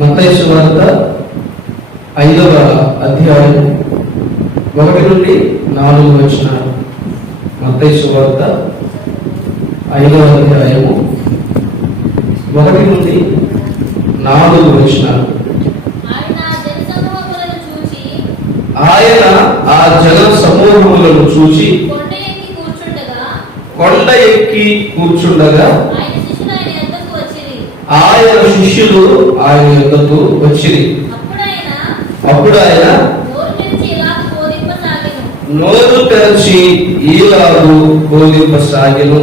మత్తయి సువార్త 5వ అధ్యాయం 1 నుండి 4 వచనాలు. మత్తయి సువార్త 5వ అధ్యాయము 1 నుండి 4 వచనాలు. ఆయన ఆ జన సమూహములను చూచి కొండ ఎక్కి కూర్చుండగా ఆయన శిష్యులు ఆయన యొద్దకు వచ్చిరి. అప్పుడు ఆయన నోరు తెరచి ఈలాగు బోధింపసాగెను.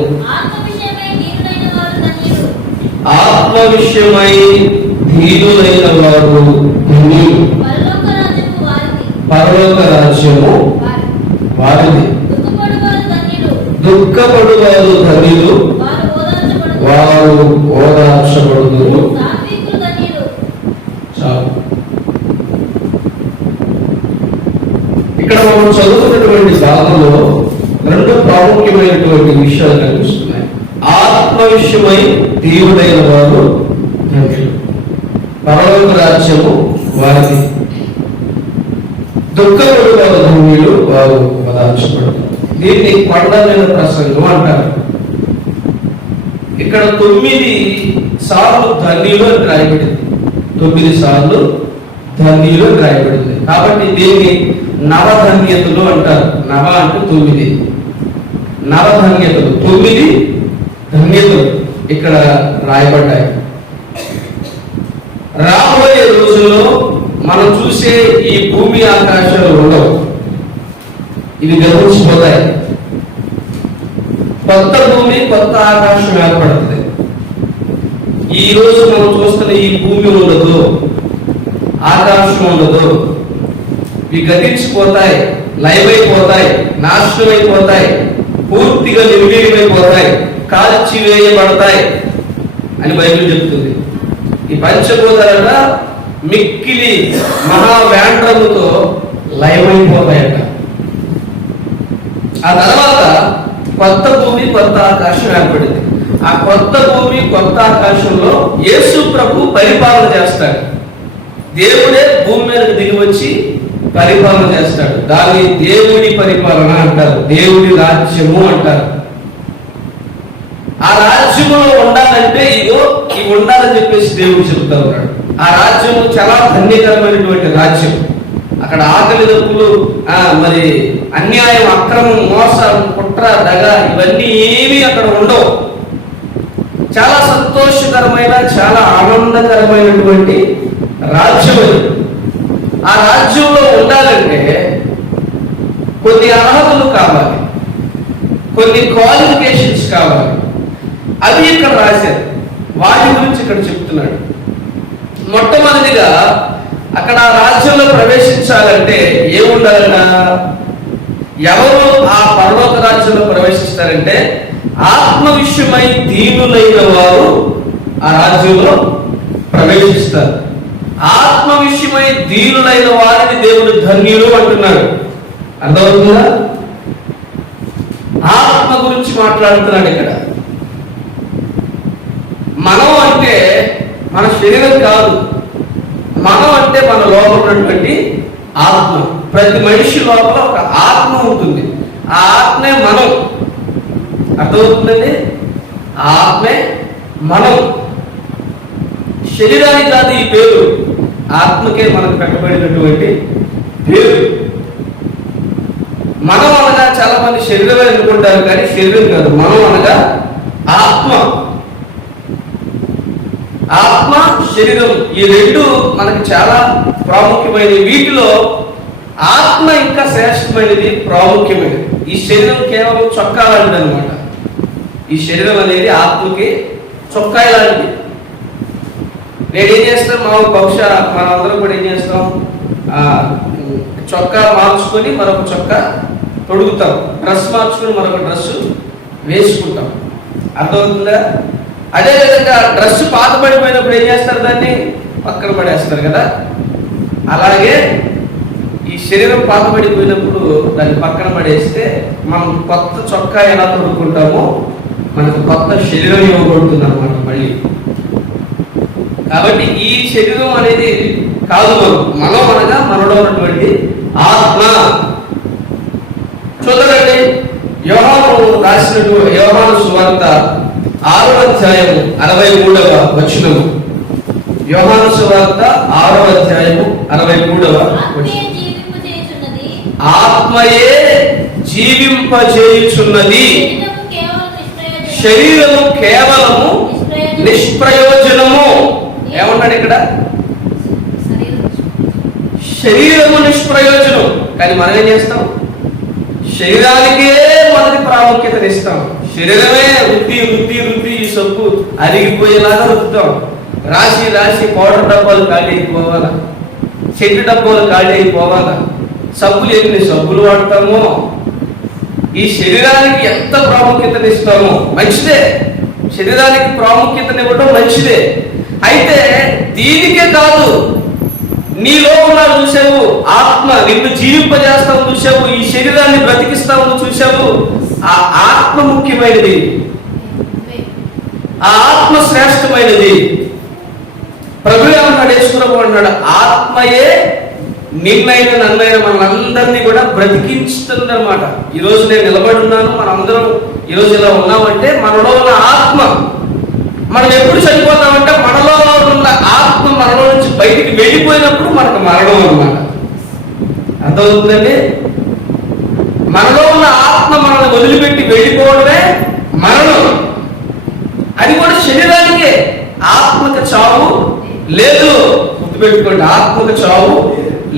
ఆత్మ విషయమై దీనులైన వారు ధన్యులు, పరలోక రాజ్యము వారిది. దుఃఖపడువారు ధన్యులు, వారు ఓదార్చబడుదురు. ఇక్కడ మనం చదువుతున్నటువంటి భాగంలో రెండు ప్రాముఖ్యమైనటువంటి విషయాలు కనిపిస్తున్నాయి. ఆత్మ విషయమై దేవుడైన వారు ధన్యులు, పరలోక రాజ్యము వారిది. దుఃఖపడువారు ధన్యులు, వారు ఓదార్చబడుతారు. దీన్ని కొండ మీద ప్రసంగం అంటారు. ఇక్కడ 9 సార్లు ధన్యులు అని రాయబడింది. 9 సార్లు ధన్యులు అని రాయబడింది. కాబట్టి దీన్ని నవధన్యతలు అంటారు. నవ అంటే 9, నవధన్యతలు 9 ధన్యతలు ఇక్కడ రాయబడ్డాయి. రాబోయే రోజుల్లో మనం చూసే ఈ భూమి ఆకాశాలు ఉండవు, ఇవి గమనించిపోతాయి. కొత్త భూమి కొత్త ఆకాశం ఏర్పడుతుంది. ఈ రోజు మనం చూస్తున్న ఈ భూమి ఉండదు, ఆకాశం ఉండదు. ఇవి గతించిపోతాయి, లయమైపోతాయి, నాశనమైపోతాయి, పూర్తిగా నిర్వీర్యమైపోతాయి, కాల్చివేయబడతాయి అని బైబిల్ చెప్తుంది. ఈ పంచభూతాలట మిక్కిలి మహావ్యాండ్రముతో లయమైపోతాయట. ఆ తర్వాత కొత్త భూమి కొత్త ఆకాశం ఏర్పడింది. ఆ కొత్త భూమి కొత్త ఆకాశంలో యేసు ప్రభు పరిపాలన చేస్తాడు. దేవుడే భూమి మీదకి దిగి వచ్చి పరిపాలన చేస్తాడు. దాన్ని దేవుడి పరిపాలన అంటారు, దేవుడి రాజ్యము అంటారు. ఆ రాజ్యములో ఉండాలంటే ఇగో ఇవి ఉండాలని చెప్పేసి దేవుడు చెబుతా ఉన్నాడు. ఆ రాజ్యము చాలా ధన్యకరమైనటువంటి రాజ్యం. అక్కడ ఆకలి దప్పులు, మరి అన్యాయం, అక్రమం, మోసం, కుట్ర, దగ ఇవన్నీ ఏమీ అక్కడ ఉండవు. చాలా సంతోషకరమైన, చాలా ఆనందకరమైనటువంటి రాజ్యం అది. ఆ రాజ్యంలో ఉండాలంటే కొన్ని అర్హతలు కావాలి, కొన్ని క్వాలిఫికేషన్స్ కావాలి. అవి ఇక్కడ రాశారు. వాటి గురించి ఇక్కడ చెప్తున్నాడు. మొట్టమొదటిగా అక్కడ ఆ రాజ్యంలో ప్రవేశించాలంటే ఏముండాలన్నా, ఎవరు ఆ పరలోక రాజ్యంలో ప్రవేశిస్తారంటే ఆత్మ విషయమై దీనులైన వారు ఆ రాజ్యంలో ప్రవేశిస్తారు. ఆత్మ విషయమై దీనులైన వారిని దేవుడు ధన్యులు అంటున్నాడు. అర్థమవుతుందా? ఆత్మ గురించి మాట్లాడుతున్నాడు ఇక్కడ. మనం అంటే మన శరీరం కాదు, మనం అంటే మన లోపల ఉన్నటువంటి ఆత్మ. ప్రతి మనిషి లోపల ఒక ఆత్మ ఉంటుంది. ఆ ఆత్మే మనం. అర్థమవుతుందండి? ఆ ఆత్మే మనం. శరీరానికి కాదు ఈ పేరు, ఆత్మకే మనకు పెట్టబడినటువంటి పేరు. మనం అనగా చాలా మంది శరీరమే అనుకుంటారు, కానీ శరీరం కాదు. మనం అనగా ఆత్మ. ఆత్మ, శరీరం ఈ రెండు మనకి చాలా ప్రాముఖ్యమైనవి. వీటిలో ఆత్మ ఇంకా శ్రేష్టమైనది, ప్రాముఖ్యమైనది. ఈ శరీరం కేవలం చొక్కా లాంటిది అనమాట. ఈ శరీరం అనేది ఆత్మకి చొక్కా లాంటిది. నేనేం చేస్తాం, బహుశా మనందరం కూడా ఏం చేస్తాం, చొక్కా మార్చుకొని మరొక చొక్కా తొడుగుతాం, డ్రెస్ మార్చుకొని మరొక డ్రెస్ వేసుకుంటాం. అర్థమవుతుందా? అదేవిధంగా డ్రెస్ పాత పడిపోయినప్పుడు ఏం చేస్తారు, దాన్ని పక్కన పడేస్తారు కదా. అలాగే ఈ శరీరం పాత పడిపోయినప్పుడు దాన్ని పక్కన పడేస్తే మనం కొత్త చొక్కా ఎలా తొడుక్కుంటామో మనకు కొత్త శరీరం ఇవ్వబడుతుంది అనమాట. మళ్ళీ కాబట్టి ఈ శరీరం అనేది కాదు మనం అనగా మనలో ఉన్నటువంటి ఆత్మ. చూడండి, యోహాను రాసినటువంటి యోహాను సువార్త 6వ అధ్యాయము 63వ వచనము. యోహాను సువార్త 6వ అధ్యాయము 63వ వచనం. ఆత్మయే జీవింపజేయుచున్నది, శరీరము కేవలము నిష్ప్రయోజనము. ఏమన్నాడు ఇక్కడ? శరీరము నిష్ప్రయోజనం. కానీ మనం ఏం చేస్తాం? శరీరానికే మొదటి ప్రాముఖ్యతనిస్తాం. శరీరమే వృద్ధి వృద్ధి వృద్ధి, ఈ సొప్పు అరిగిపోయేలాగా రుద్దుతాం. రాసి రాసి పౌడర్ డబ్బాలు ఖాళీ అయిపోవాలా, చెట్టు డబ్బాలు ఖాళీ అయిపోవాలా, సబ్బులు ఎన్ని సబ్బులు వాడతామో. ఈ శరీరానికి ఎంత ప్రాముఖ్యతనిస్తామో మంచిదే, శరీరానికి ప్రాముఖ్యతనివ్వడం మంచిదే. అయితే దీనికే కాదు, నీలో ఉన్నాడు చూసావు, ఆత్మ నిన్ను జీవింపజేస్తావు చూసావు, ఈ శరీరాన్ని బ్రతికిస్తావు చూసావు. ఆ ఆత్మ ముఖ్యమైనది, ఆ ఆత్మ శ్రేష్టమైనది. ప్రభు ఏమన్నాడు? యేసుప్రభు అన్నాడు, ఆత్మయే నిన్నైనా నన్నైనా మనందరినీ కూడా బ్రతికించుతుంది అన్నమాట. ఈరోజు నేను నిలబడి ఉన్నాను, మనందరం ఈరోజు ఇలా ఉన్నామంటే మనలో ఉన్న ఆత్మ. మనం ఎప్పుడు చనిపోతామంటే మనలో ఉన్న ఆత్మ మనలో నుంచి బయటికి వెళ్ళిపోయినప్పుడు మనకు మరణం అన్నమాట. అర్థమవుతుందండి? మనలో ఉన్న ఆత్మ మనల్ని వదిలిపెట్టి వెళ్ళిపోవడమే మరణం. అది కూడా శరీరానికే. ఆత్మకు చావు లేదు, గుర్తుపెట్టుకోండి, ఆత్మకు చావు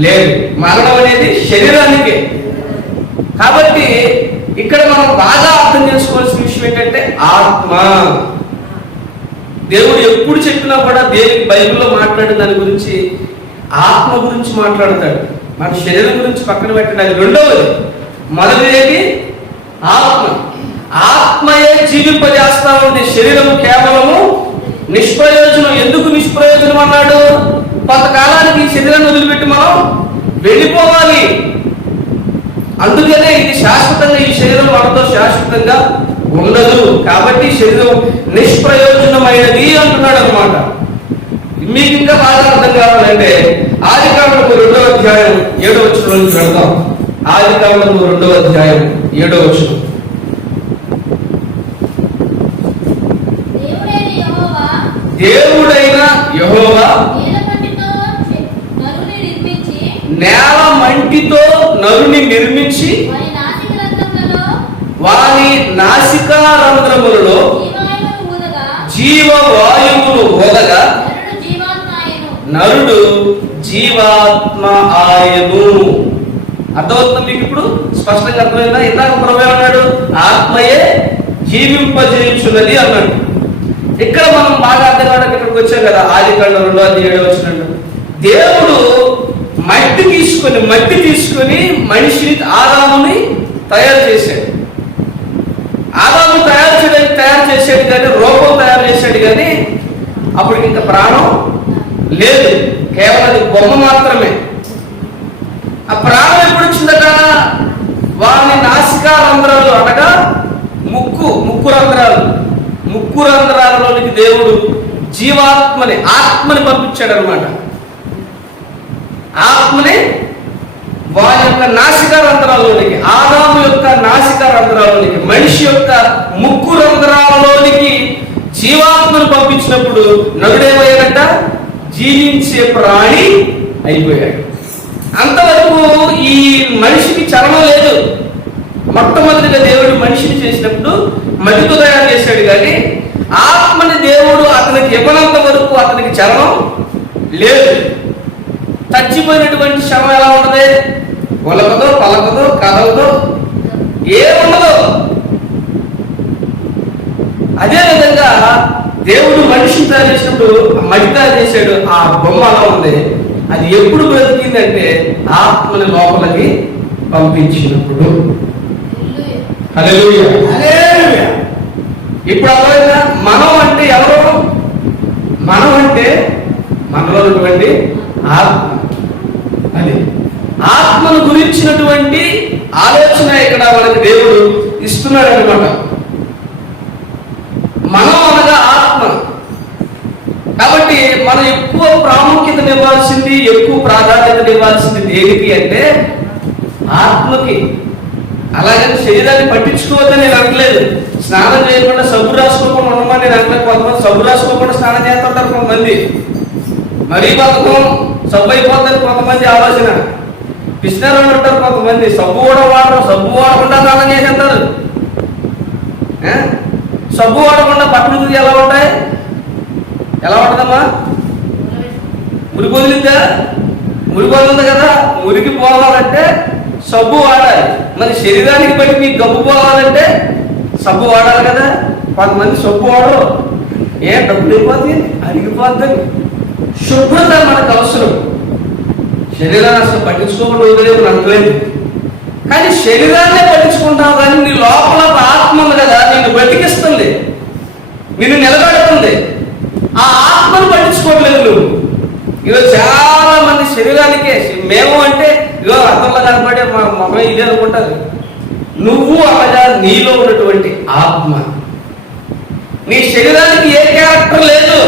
లేదు. మరణం అనేది శరీరానికే. కాబట్టి ఇక్కడ మనం బాగా అర్థం చేసుకోవాల్సిన విషయం ఏంటంటే ఆత్మ. దేవుడు ఎప్పుడు చెప్పినా కూడా దేవుడికి బైబిల్లో మాట్లాడే దాని గురించి ఆత్మ గురించి మాట్లాడతాడు. మన శరీరం గురించి పక్కన పెట్టడానికి. రెండవది, మొదటిది ఆత్మ. ఆత్మయే జీవింపజేస్తా ఉంది, శరీరము కేవలము నిష్ప్రయోజనం. ఎందుకు నిష్ప్రయోజనం అన్నాడు? కొంతకాలానికి ఈ శరీరాన్ని వదిలిపెట్టి మనం వెళ్ళిపోవాలి. అందుకనే ఇది శాశ్వతంగా, ఈ శరీరం మనతో శాశ్వతంగా ఉండదు. కాబట్టి శరీరం నిష్ప్రయోజనమైనది అంటున్నాడు అన్నమాట. మీకు ఇంకా బాగా అర్థం కావాలంటే ఆదికాండము 2వ అధ్యాయం 7వ వచనం నుంచి వెళ్దాం. ఆదికాండము 2వ అధ్యాయం 7వ వచనం. దేవుడైన యెహోవా నేల మంటితో నరుని నిర్మించి వాని నాసికా రంధ్రములలో జీవవాయువును ఊదగా నరుడు జీవాత్మ ఆయను. అర్థమవుతుంది మీకు? ఇప్పుడు స్పష్టంగా అర్థమైందా? ఇందాక ప్రభు అన్నాడు ఆత్మయే జీవింపజేయుచున్నది అన్నాడు. ఇక్కడ మనం బాగా అర్థం కావడానికి ఇక్కడికి వచ్చాం కదా. ఆదికాండం 2వ అధ్యాయం 7వ వచనం. దేవుడు మట్టి తీసుకొని మనిషిని, ఆదాముని తయారు చేశాడు. ఆదాము తయారు చేసాడు కానీ, రూపం తయారు చేశాడు కానీ అప్పుడు ఇంకా ప్రాణం లేదు, కేవలం అది బొమ్మ మాత్రమే. ఆ ప్రాణం ఎప్పుడు వచ్చిందట? వాని నాసికా రంధ్రాలు అనగా ముక్కు రంధ్రాలలోనికి దేవుడు ఆత్మని పంపించాడు అనమాట. ఆత్మని వారి యొక్క నాసికా రంధ్రాలలోనికి, ఆదాము యొక్క నాసికా రంధ్రాలలోనికి, మనిషి యొక్క ముక్కు రంధ్రాలలోనికి జీవాత్మను పంపించినప్పుడు నరుడేమయ్యాడంట? జీవించే ప్రాణి అయిపోయాడు. అంతవరకు ఈ మనిషికి చర్మం లేదు. మొట్టమొదటిగా దేవుడు మనిషిని చేసినప్పుడు మట్టితో తయారు చేశాడు కానీ ఆత్మని దేవుడు అతనికి ఇవ్వనంత వరకు అతనికి చర్మం లేదు. చచ్చిపోయినటువంటి శవం ఎలా ఉన్నది? ఒలకదో, పలకదో, కదలదో, ఏముండదు. అదేవిధంగా దేవుడు మనిషిని తయారు చేసినప్పుడు మట్టి తయారు చేశాడు. ఆ బొమ్మ అలా ఉంది. అది ఎప్పుడు బ్రతికిందంటే ఆత్మని లోపలికి పంపించినప్పుడు. హల్లెలూయా. ఇప్పుడు అర్థమైందా? మనం అంటే ఎవరు? మనం అంటే మనలో ఉన్నటువంటి ఆత్మ. అది ఆత్మను గురించినటువంటి ఆలోచన ఇక్కడ మనకి దేవుడు ఇస్తున్నాడు అనమాట. మనం అనగా ఆత్మ. కాబట్టి మనం ఎక్కువ ప్రాముఖ్యత ఇవ్వాల్సింది, ఎక్కువ ప్రాధాన్యత ఇవ్వాల్సింది దేనికి అంటే ఆత్మకి. అలాగని శరీరాన్ని పట్టించుకోవద్దని నేను అనట్లేదు. స్నానం చేయకుండా సబ్బు రాసుకోకుండా ఉండమని నేను అనట్లేదు. కొంతమంది సబ్బు రాసుకోకుండా స్నానం చేస్తుంటారు కొంతమంది. మరీ బతకం సబ్బు అయిపోతుందని కొంతమంది ఆలోచన. పిసినారు ఉంటారు కొంతమంది, సబ్బు కూడా వాడరు, సబ్బు వాడకుండా స్నానం చేసేస్తారు. సబ్బు వాడకుండా బట్టలు ఎలా ఉంటాయి? ఎలా ఉంటుందమ్మా? మురికి వదిలిందా? మురికి వదిలింది కదా. మురికి పోవాలంటే సబ్బు వాడాలి. మరి శరీరానికి బట్టి మీకు గబ్బు పోవాలంటే సబ్బు వాడాలి కదా. కొంతమంది సబ్బు వాడరు. డబ్బులు అయిపోతుంది, అరిగిపోతుంది. శుభ్రత మనకు అవసరం. శరీరాన్ని అసలు పట్టించుకోకుండా వదిలేదు అనట్లేదు, కానీ శరీరాన్నే పట్టించుకుంటావు. కానీ నీ లోపల ఆత్మ ఉంది కదా, నిన్ను బ్రతికిస్తుంది, నిన్ను నిలబెడుతుంది. ఆ ఆత్మను పట్టించుకోవట్లేదు నువ్వు. ఈరోజు చాలా మంది శరీరానికే మేము అంటే ఇగో అర్థంలో కనపడే మా మొహం ఇదే అనుకుంటారు. నువ్వు అనగా నీలో ఉన్నటువంటి ఆత్మ. నీ శరీరానికి ఏ క్యారెక్టర్ లేదు,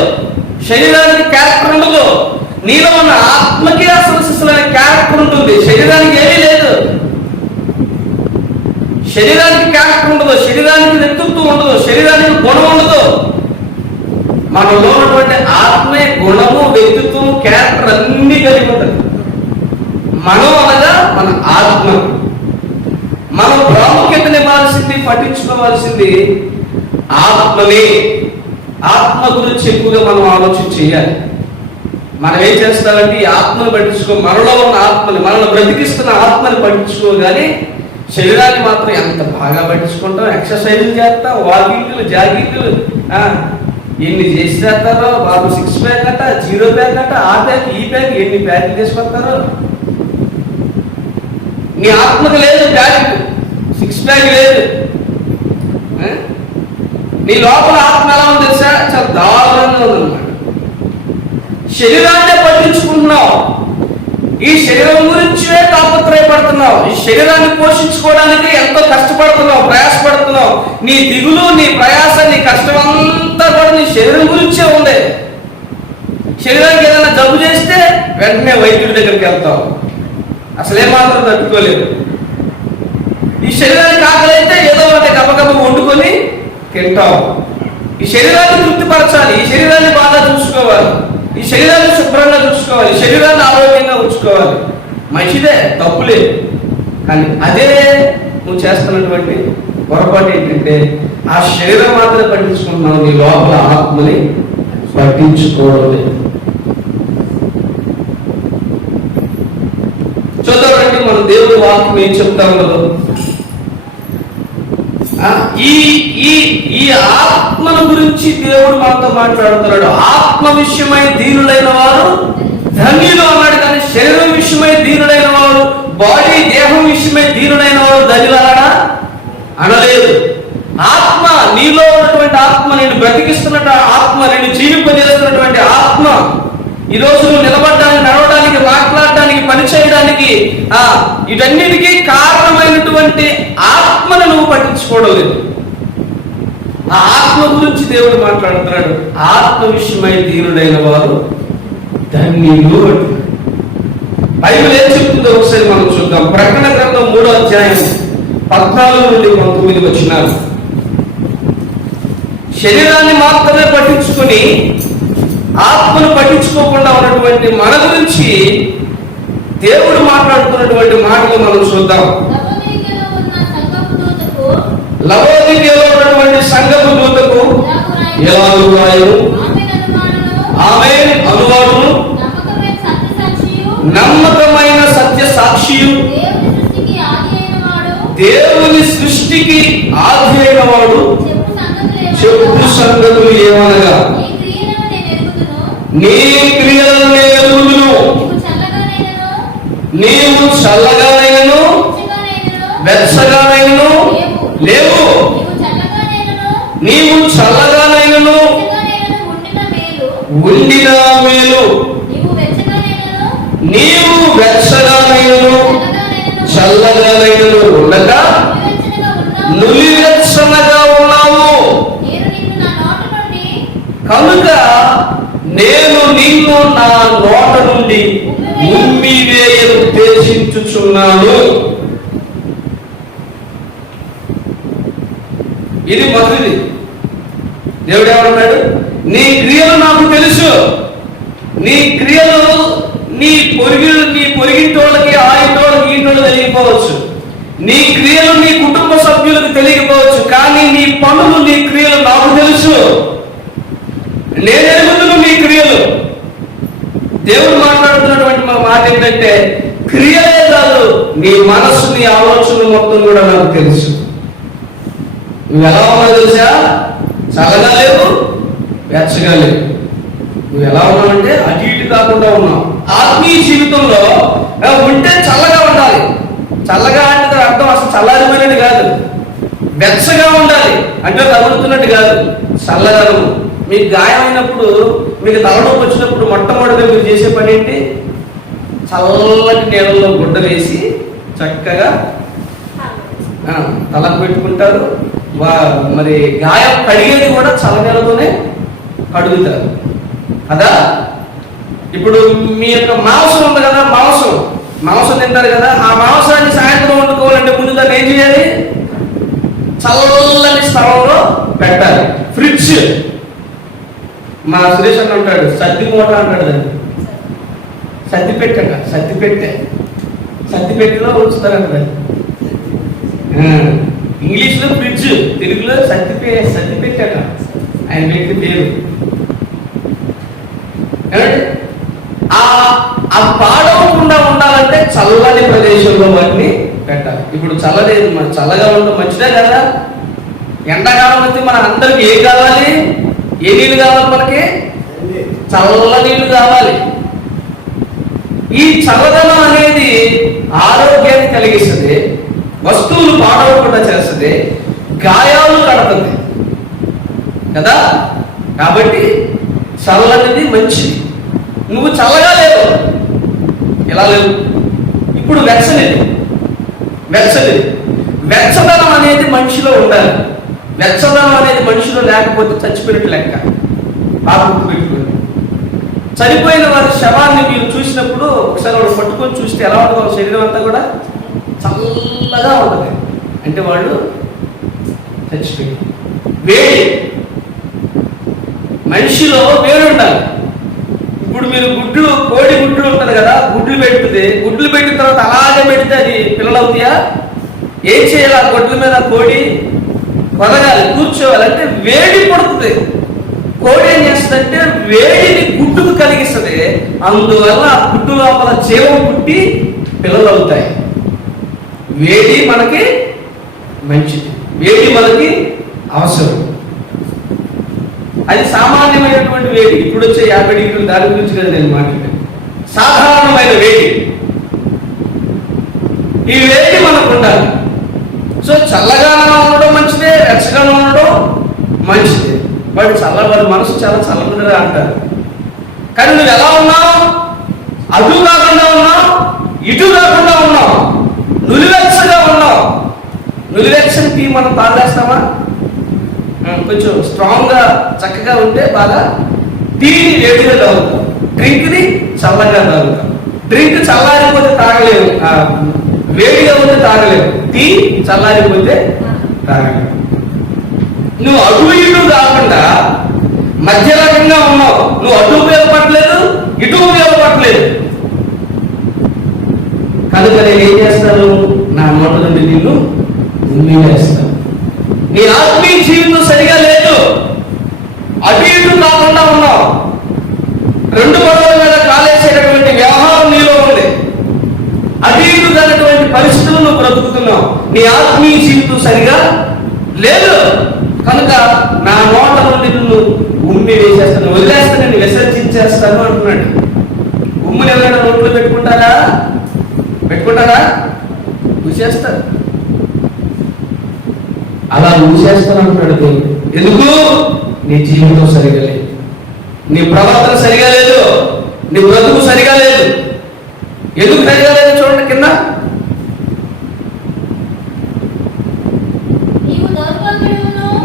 శరీరానికి క్యారెక్టర్ ఉండదు. నీలో ఉన్న ఆత్మకి అసలు శిశులైన క్యారెక్టర్ ఉంటుంది, శరీరానికి ఏమీ లేదు. శరీరానికి క్యారెక్టర్ ఉండదు, శరీరానికి వ్యక్తిత్వం ఉండదు, శరీరానికి గుణం ఉండదు. మనలో ఉన్నటువంటి ఆత్మే గుణము, వ్యక్తిత్వం, క్యారెక్టర్ అన్ని కలిగి ఉంటుంది. మనం అనగా మన ఆత్మ. మనం ప్రాముఖ్యతనివ్వాల్సింది, పట్టించుకోవాల్సింది ఆత్మనే. ఆత్మ గురించి ఎక్కువగా మనం ఆలోచన చేయాలి. మనం ఏం చేస్తామంటే ఈ ఆత్మను పట్టించుకో, మనలో ఉన్న ఆత్మని, మనల్ని బ్రతికిస్తున్న ఆత్మని పట్టించుకోగానే శరీరాన్ని మాత్రం ఎంత బాగా పట్టించుకుంటాం. ఎక్సర్సైజులు చేస్తాం, వాకింగ్లు, జాగింగ్లు, ఎన్ని చేసి చేస్తారో బాబు. 6 ప్యాక్ అట, 0 ప్యాక్ అట, ఆ ప్యాక్, ఈ ప్యాక్, ఎన్ని ప్యాక్లు చేసుకొస్తారో. నీ ఆత్మకు లేదు ప్యాక్, 6 ప్యాక్ లేదు. నీ లోపల ఆత్మ ఎలా ఉంది తెలుసా? చాలా దారుణంగా ఉందన్నమాట. శరీరాన్నే పట్టించుకుంటున్నావు, ఈ శరీరం గురించే తాపత్రయపడుతున్నావు, ఈ శరీరాన్ని పోషించుకోవడానికి ఎంతో కష్టపడుతున్నావు, ప్రయాసపడుతున్నావు. నీ దిగులు, నీ ప్రయాస, నీ కష్టం అంతా కూడా నీ శరీరం గురించే ఉంది. శరీరానికి ఏదైనా జబ్బు చేస్తే వెంటనే వైద్యుడి దగ్గరికి వెళ్తావు, అసలేమాత్రం తట్టుకోలేదు. ఈ శరీరానికి ఆకలి అయితే ఏదో ఒకటి గబగబ వండుకొని తింటావు. ఈ శరీరాన్ని తృప్తిపరచాలి, ఈ శరీరాన్ని బాగా చూసుకోవాలి, ఈ శరీరాన్ని శుభ్రంగా చూసుకోవాలి, ఈ శరీరాన్ని ఆరోగ్యంగా ఉంచుకోవాలి. మంచిదే, తప్పులేదు. కానీ అదే నువ్వు చేస్తున్నటువంటి పొరపాటు ఏంటంటే ఆ శరీరం మాత్రమే పట్టించుకుంటున్నావు, నీ లోపల ఆత్మని పట్టించుకోవడం. చూద్దామంటే మన దేవుడి వాక్యం ఏం చెప్తాం కదా. ఈ ఆత్మను గురించి దేవుడు మనతో మాట్లాడుతున్నాడు. ఆత్మ విషయమై దీనులైన వారు ధన్యులు అన్నాడు, కానీ శరీరం విషయమై దీనులైన వారు, బాడీ దేహం విషయమై దీనులైన వారు ధన్యులు అన్నాడా? అనలేదు. ఆత్మ, నీలో ఉన్నటువంటి ఆత్మ, నేను బ్రతికిస్తున్న ఆత్మ, నేను జీవింపజేస్తున్నటువంటి ఆత్మ, ఈరోజు నువ్వు నిలబడడానికి, నడవడానికి, మాట్లాడడానికి, పనిచేయడానికి, వీటన్నిటికీ కారణమైనటువంటి ఆత్మను నువ్వు పట్టించుకోవడం లేదు. ఆ ఆత్మ గురించి దేవుడు మాట్లాడుతున్నాడు. ఆత్మ విషయమై దీనుడైన వారు ధన్యులు. బైబిల్ ఏం చెప్తుందో ఒకసారి మనం చూద్దాం. ప్రకటన గ్రంథం 3వ అధ్యాయం 14 నుండి 19 వచనాలు. శరీరాన్ని మాత్రమే పట్టించుకొని ఆత్మను పట్టించుకోకుండా ఉన్నటువంటి మన గురించి దేవుడు మాట్లాడుతున్నటువంటి మాటలు మనం చూద్దాం. లవోదికీయలో ఉన్నటువంటి సంఘపు దూతకు ఎలాగూ రాయను, ఆమేన్ అనువాడును, నమ్మకమైన సత్య సాక్షియు, దేవుని సృష్టికి ఆది అయిన వాడు, చెప్పు సంగతులు ఏమనగా నీ క్రియలను ఎరుగుదును, నీవు చల్లగానైనను వెచ్చగానైనను లేవు, నీవు చల్లగానైనను ఉండిన మేలు, నీవు వెచ్చగానైనను చల్లగానైనను ఉండక నులివెచ్చనగా ఉన్నావు. కనుక నేను నీ పరీక్షించుచున్నాను. ఇది మొదటిది. దేవుడు ఏమన్నాడు? నీ క్రియలు నాకు తెలుసు. నీ క్రియలు నీ పొరిగింటోళ్ళకి, ఆయింటోళ్ళకి, ఈంటోళ్ళు తెలియకపోవచ్చు. నీ క్రియలు నీ కుటుంబ సభ్యులకు తెలియకపోవచ్చు. కానీ నీ పనులు, నీ క్రియలు నాకు తెలుసు. నేనెరుగుదును నీ క్రియలు. దేవుడు మాట్లాడుతున్నటువంటి మా మాట ఏంటంటే, క్రియలే కాదు, నీ మనస్సు, నీ ఆలోచన మొత్తం కూడా నాకు తెలుసు. నువ్వు ఎలా ఉన్నావు తెలుసా? చల్లగా లేవు, వెచ్చగా లేవు. నువ్వు ఎలా ఉన్నావంటే అటు ఇటు కాకుండా ఉన్నావు. ఆత్మీయ జీవితంలో ఉంటే చల్లగా ఉండాలి. చల్లగా అంటే అర్థం అసలు చల్లారిపోయినట్టు కాదు, వెచ్చగా ఉండాలి అంటే తగులుతున్నట్టు కాదు, చల్లదనం. మీకు గాయమైనప్పుడు, మీకు తలనొప్పి వచ్చినప్పుడు మొట్టమొదటిగా మీరు చేసే పని ఏంటి? చల్లటి నీళ్ళలో గుడ్డ వేసి చక్కగా తలకు పెట్టుకుంటారు. మరి గాయం కడిగేది కూడా చల్లనీళ్ళతోనే కడుగుతారు కదా. ఇప్పుడు మీ యొక్క మాంసం ఉంది కదా, మాంసం తింటారు కదా. ఆ మాంసాన్ని సాయంత్రం వండుకోవాలంటే ముందు దాన్ని ఏం చేయాలి? చల్లని స్థలంలో పెట్టాలి. ఫ్రిడ్జ్. మా సురేష్ అన్న ఉంటాడు, సద్ది మూట అంటాడు దాన్ని. సత్తిపెట్టెలో ఉంచుతారంట దాన్ని. ఇంగ్లీష్లో ఫ్రిడ్జ్, తెలుగులో సత్తిపెట్టాక ఆయన వ్యక్తి పేరు. ఆ పాడవకుండా ఉండాలంటే చల్లని ప్రదేశంలో వాటిని పెట్టాలి. ఇప్పుడు చల్లగా ఉండడం మంచిదే కదా. ఎండాకాలం వచ్చి మన అందరికి ఏ కావాలి? ఏ నీళ్ళు కావాలి? మనకి చల్ల నీళ్ళు కావాలి. ఈ చల్లదనం అనేది ఆరోగ్యాన్ని కలిగిస్తుంది, వస్తువులు పాడవకుండా చేస్తుంది, గాయాలు కడుతుంది కదా. కాబట్టి చల్లనిది మంచిది. నువ్వు చల్లగా లేవు, ఎలా లేవు? ఇప్పుడు వెచ్చదనం అనేది మనిషిలో ఉండాలి. వెచ్చదనం అనేది మనిషిలో లేకపోతే చచ్చిపోయినట్టు లెక్క. పాపం పెట్టుకుని చనిపోయిన వారి శవాన్ని మీరు చూసినప్పుడు ఒకసారి వాడు పట్టుకొని చూస్తే ఎలా ఉంటుంది? వాళ్ళ శరీరం అంతా కూడా చల్లగా ఉంటుంది. అంటే వాళ్ళు చచ్చిపోయి. వేడి, మనిషిలో వేడి ఉండాలి. ఇప్పుడు మీరు కోడి గుడ్లు ఉంటుంది కదా, గుడ్లు పెడుతుంది. గుడ్లు పెట్టిన తర్వాత అలాగే పెడితే అది పిల్లలు అవుతాయా? ఏం చేయాలి? ఆ గుడ్ల మీద కోడి వదగాలి, కూర్చోవాలి. అంటే వేడి పడుతుంది. కోడి ఏం చేస్తుందంటే వేడిని గుడ్డుకు కలిగిస్తుంది. అందువల్ల ఆ గుడ్డు లోపల జీవం పుట్టి పిల్లలు అవుతాయి. వేడి మనకి మంచిది, వేడి మనకి అవసరం. అది సామాన్యమైనటువంటి వేడి. ఇప్పుడు వచ్చే 50 డిగ్రీలు దాని గురించి కదా నేను మాట్లాడాను. సాధారణమైన వేడి, ఈ వేడి మనకు ఉండాలి. సో చల్లగా ఉండడం మంచిదే, వెచ్చగా ఉండడం మంచిదే. వాడి మనసు చాలా చల్లగా అంటారు. కానీ నువ్వు ఎలా ఉన్నావు? అటు కాకుండా ఉన్నావు, ఇటు కాకుండా ఉన్నావు, నులివెచ్చగా ఉన్నావు. నులివెచ్చని టీ మనం తాగేస్తామా? కొంచెం స్ట్రాంగ్ గా చక్కగా ఉంటే బాగా టీని వేడిగా తాగుతాం, డ్రింక్ని చల్లగా తాగుతాం. డ్రింక్ చల్లారిపోతే తాగలేము, వేడిగా ఉంటే తాగలేము. టీ చల్లారిపోతే తాగలేము. నువ్వు అటు ఇటు కాకుండా మధ్య రకంగా ఉన్నావు. నువ్వు అటు ఉపయోగపడలేదు, ఇటు ఉపయోగపడలేదు. కనుక నేను ఏం చేస్తాను? నా నోట నుండి నిన్ను ఉమ్మివేస్తాను. నీ ఆత్మీయ జీవితం సరిగా లేదు, అటు ఇటు కాకుండా ఉన్నావు. 2 పడవల మీద కాలేసేటటువంటి వ్యవహారం నీలో ఉంది. అటు ఇటు కానటువంటి పరిస్థితులు నువ్వు బ్రతుకుతున్నావు. నీ ఆత్మీయ జీవితం సరిగా లేదు. కనుక నా నోట నుండి నిన్ను ఉమ్మి వేసేస్తాను, వదిలేస్తాను, నేను విసర్జించేస్తాను అంటున్నాడు. ఉమ్మిని ఎవరైనా నోట్లో పెట్టుకుంటారా? ఊసేస్తారు. అలా ఊసేస్తాను అంటున్నాడు దేవుడు. ఎందుకు? నీ జీవితం సరిగా లేదు, నీ ప్రవర్తన సరిగా లేదు, నీ బ్రతుకు సరిగా లేదు. ఎందుకు సరిగా లేదు? చూడండి కింద.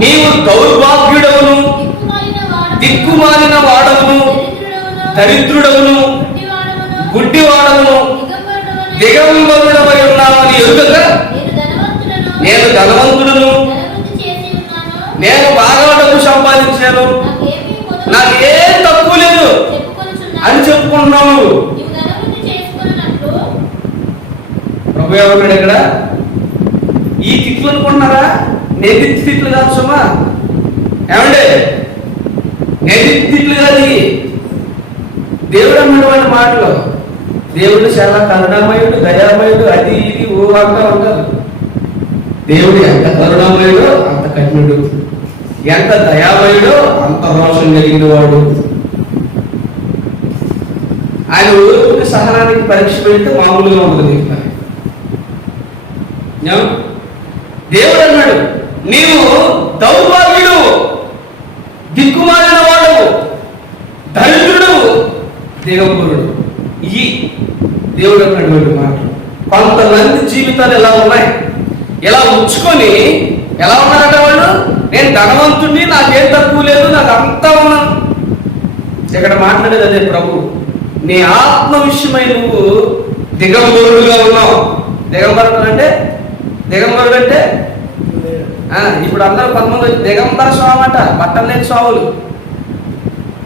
నీవు దౌర్భాగ్యుడవును, దిక్కుమాలిన వాడవును, దరిద్రుడవును, గుడ్డివాడవును, దిగంబరుడవై ఉన్నావని ఎరుగక నేను ధనవంతుడును, నేను బాగా డబ్బు సంపాదించాను, నాకు ఏం తక్కువ లేదు అని చెప్పుకుంటున్నాను. ప్రభు ఏమన్నాడు ఇక్కడ? ఈ తిట్లు అనుకుంటున్నారా? నెగిటి తిట్లు కాదు సుమా. ఏమండి? నెగిటి తిట్లు కాదు. దేవుడు అన్నటువంటి మాటలు. దేవుడు చాలా కరుణామయుడు, దయామయుడు, అది ఇది ఓ అంటా ఉంటారు. దేవుడు ఎంత కరుణామయుడో అంత కఠినుడు, ఎంత దయామయుడో అంత రోషం కలిగిన వాడు. ఆయన ఓపిక సహనానికి పరీక్ష పెడితే మామూలుగా ఉంటుంది. దేవుడు అన్నాడు, నీవు దౌర్భాగ్యుడు, దిక్కుమాలిన వాడు, దరిద్రుడు, దిగంబరుడు. ఈ దేవుడు అన్నటువంటి మాటలు. కొంతమంది జీవితాలు ఎలా ఉన్నాయి, ఎలా ఉంచుకొని ఎలా ఉన్నారంటే వాళ్ళు, నేను ధనవంతుడిని, నాకేం తక్కువ లేదు, నాకు అంతా ఉన్నాను. ఇక్కడ మాట్లాడేది అదే ప్రభు. నీ ఆత్మ విషయమై నువ్వు దిగంబరుడుగా ఉన్నావు. దిగంబరుడు అంటే ఇప్పుడు అందరూ 19 దిగంబర స్వామి అంట, బట్టలు లేని స్వాములు.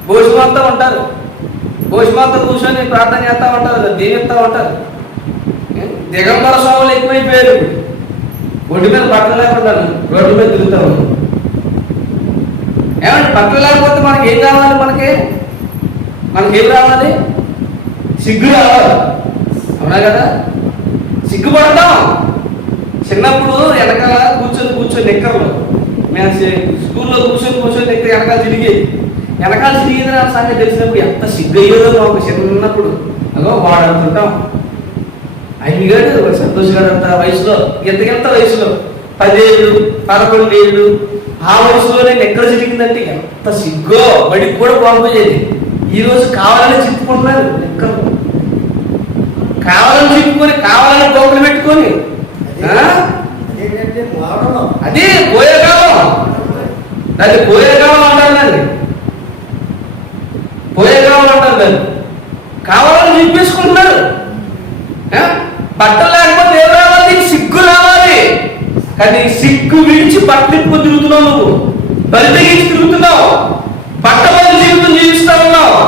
భోజమంతా ఉంటారు, భోజమంతా కూర్చొని ప్రార్థన చేస్తూ ఉంటారు, దీవిస్తూ ఉంటారు. దిగంబర స్వాములు ఎక్కువైపోయారు. ఒంటి మీద బట్టలు లేకుండా రోడ్డు మీద తిరుగుతా ఉన్నాం. ఏమంటే బట్టలు లేకపోతే మనకి ఏం కావాలి? మనకేం రావాలి? సిగ్గు రావాలి. అవునా కదా? సిగ్గుపడతాం. చిన్నప్పుడు వెనకాల కూర్చొని నిక్కర్లు, మేము స్కూల్లో కూర్చొని నిక్కర్ వెనకాల తిరిగేది నా సంగతి తెలిసినప్పుడు ఎంత సిగ్గు అయ్యేదో మాకు చిన్నప్పుడు. అదో వాడుతుంటాం. అయ్యగాడు సంతోష్ గారు అంత వయసులో, ఎంతకెంత వయసులో 10 ఏళ్ళు 11 ఏళ్ళు ఆ వయసులోనే నెక్కలు చిరిగిందంటే ఎంత సిగ్గో, బడికి కూడా బాగుపోయేది. ఈరోజు కావాలని చిప్పుకుంటున్నారు నెక్కలు, కావాలని చిప్పుకొని, కావాలని గోపులు పెట్టుకొని. అదే పోయేకాలం, దాన్ని పోయేకాలం అంటారు. దాన్ని కావాలని చిప్పేసుకుంటున్నారు. బట్టలు లేకపోతే ఏం రావాలి? సిగ్గు రావాలి. కానీ సిగ్గు విడిచి బట్టలు తిరుగుతున్నావు, నువ్వు బలితగించి తిరుగుతున్నావు, బట్టబయలు జీవితం జీవిస్తా ఉన్నావు.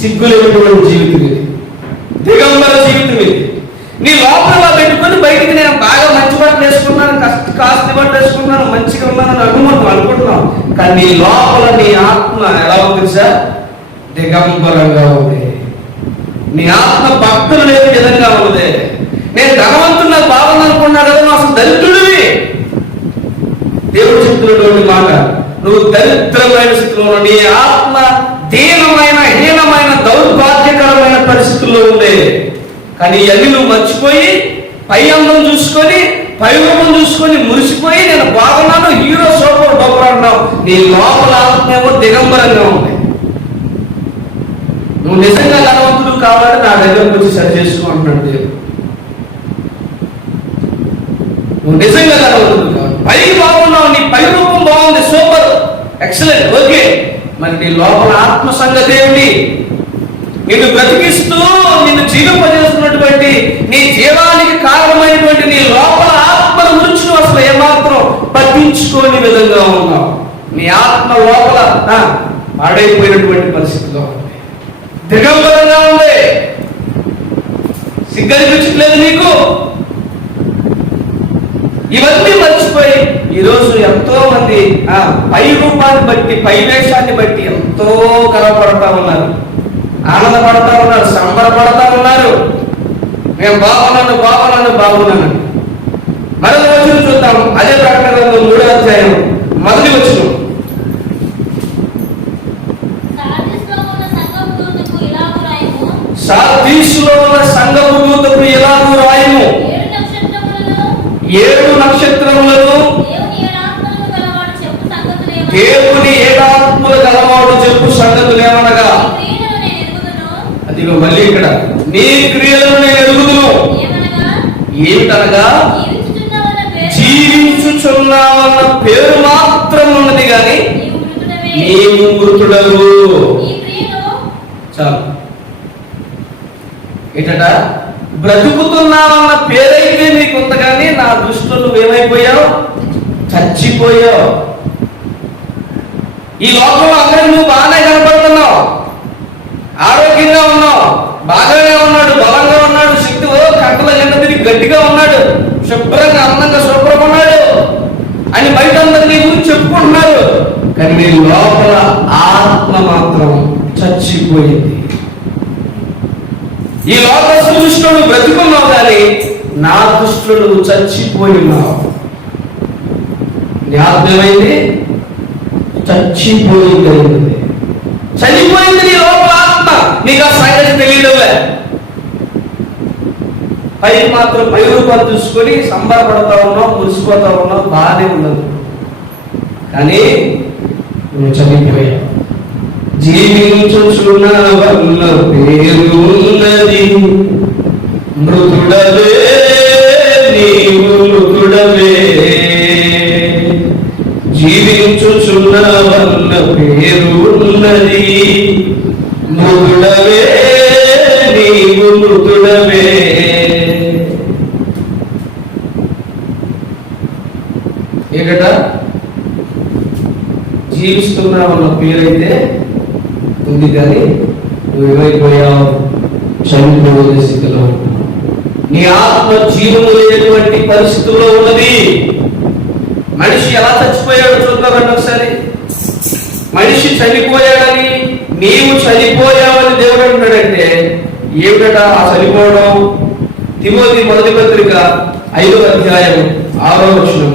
సిగ్గు లేనటువంటి జీవితం ఇది, దిగంబర జీవితం ఇది. నీ లోపల పెట్టుకొని బయటికి నేను బాగా మంచి బట్టలు వేసుకున్నాను, కాస్త బట్టలు వేసుకున్నాను, మంచిగా ఉన్నానని అనుకుంటున్నావు. కానీ నీ లోపల నీ ఆత్మ ఎలా ఉంది తెలుసా? దిగంబరంగా ఉంది. నీ ఆత్మ భక్తులు లేని విధంగా ఉంది. నేను ధనవంతుడు, నాకు బాగుంది అనుకున్నాడు కదా, అసలు దరిద్రుడివి. దేవుడు చెప్తున్నటువంటి మాట, నువ్వు దరిద్రమైన స్థితిలో, నీ ఆత్మ దీనమైన, హీనమైన, దౌర్భాగ్యకరమైన పరిస్థితుల్లో ఉంది. కానీ ఇవన్నీ నువ్వు మర్చిపోయి, పై అందం చూసుకొని, పై రూపం చూసుకొని మురిసిపోయి, నేను బాగున్నాను, హీరో సూపర్ డూపర్ అన్నావు. నీ లోపల ఆత్మేమో దిగంబరంగా ఉంది. నువ్వు నిజంగా ధనవంతుడు కావాలి, నా దగ్గరకు వచ్చి సరి చేసుకుంటున్నాడు దేవుడు. నువ్వు నిజంగా ధనవంతుడు కావాలి, పై బాగున్నావు, నీ పై రూపం బాగుంది, సూపర్, ఎక్సలెంట్, ఓకే. మరి నీ లోపల ఆత్మ సంగతి ఏమిటి? నిన్ను బ్రతికిస్తూ నిన్ను జీవింపజేస్తున్నటువంటి, నీ జీవానికి కారణమైనటువంటి నీ లోపల ఆత్మను గురించి నువ్వు అసలు ఏమాత్రం పట్టించుకోని విధంగా ఉన్నావు. నీ ఆత్మ లోపల పాడైపోయినటువంటి పరిస్థితిలో ఉంది, దిగంబరంగా ఉంది. సిగ్గనిపించట్లేదు నీకు? ఇవన్నీ మర్చిపోయి ఈరోజు ఎంతో మంది పై రూపాన్ని బట్టి, పై వేషాన్ని బట్టి ఎంతో గర్వపడతా ఉన్నారు, ఆనందపడతా ఉన్నారు, సంబరపడతా ఉన్నారు. నేను బాగున్నాను. మరొక వచనం చూద్దాం. అదే ప్రకటన గ్రంథం 3వ అధ్యాయం 1వ వచనం. సార్దీసులో ఉన్న సంఘపు దూతకు ఇలాగూ రాయము, 7 నక్షత్రములను దేవుని 7 ఆత్మలు గలవాడు చెప్పు సంగతులు ఏమనగా, అదిగో మళ్ళీ ఇక్కడ, నీ క్రియలను నేను ఎరుగుదును. ఏమిటనగా, జీవించుచున్నావన్న పేరు మాత్రం ఉన్నది కానీ నీవు మృతుడవు. చాలు. ఏంటట, బ్రతుకుతున్నావన్న పేరైతే నీకుంది కానీ నా దృష్టిలో నువ్వేమైపోయావు, చచ్చిపోయావు. ఈ లోకంలో అందరూ నువ్వు బాగానే కనపడుతున్నావు, ఆరోగ్యంగా ఉన్నావు, బాగానే ఉన్నాడు, బలంగా ఉన్నాడు, శక్తి కంటల ఎండ తిరిగి గట్టిగా ఉన్నాడు, శుభ్రంగా అందంగా శుభ్రంగా ఉన్నాడు అని బయట అందరూ నీ గురించి చెప్పుకుంటున్నారు. కానీ నీ లోపల ఆత్మ మాత్రం చచ్చిపోయింది. ఈ లోక దృష్టిలో నువ్వు బ్రతుకున్నావు కానీ నా దృష్టిలో నువ్వు చచ్చిపోయినావు. నీ ఆత్మ ఏమైంది? చచ్చిపోయింది. చనిపోయింది నీ లోపల ఆత్మ. నీకు ఆ సంగతి తెలియదులే. పైకి మాత్రం పై రూపాలు చూసుకొని సంబరపడతా ఉన్నావు, మురిసిపోతా ఉన్నావు, బాగానే ఉన్నది. కానీ నువ్వు చనిపోయావు. జీవించుచున్న వల్ల పేరున్నది, మృతుడవే నీవు మృతుడవే. జీవించుచున్న వల్ల పేరున్నది, మృతుడవే నీవు మృతుడవే. ఏంటట, జీవిస్తున్నావన్న పేరైతే ఉంది కానీ నువ్వేమైపోయావు, చనిపోయే స్థితిలో. నీ ఆత్మ జీవము లేనటువంటి పరిస్థితుల్లో ఉన్నది. మనిషి ఎలా చచ్చిపోయాడో చూద్దామండి ఒకసారి. మనిషి చనిపోయాడని, నీవు చనిపోయావని దేవుడు అంటున్నాడంటే ఏమిటట ఆ చనిపోవడం? తిమోతి మొదటి పత్రిక 5వ అధ్యాయం 6వ వచనం.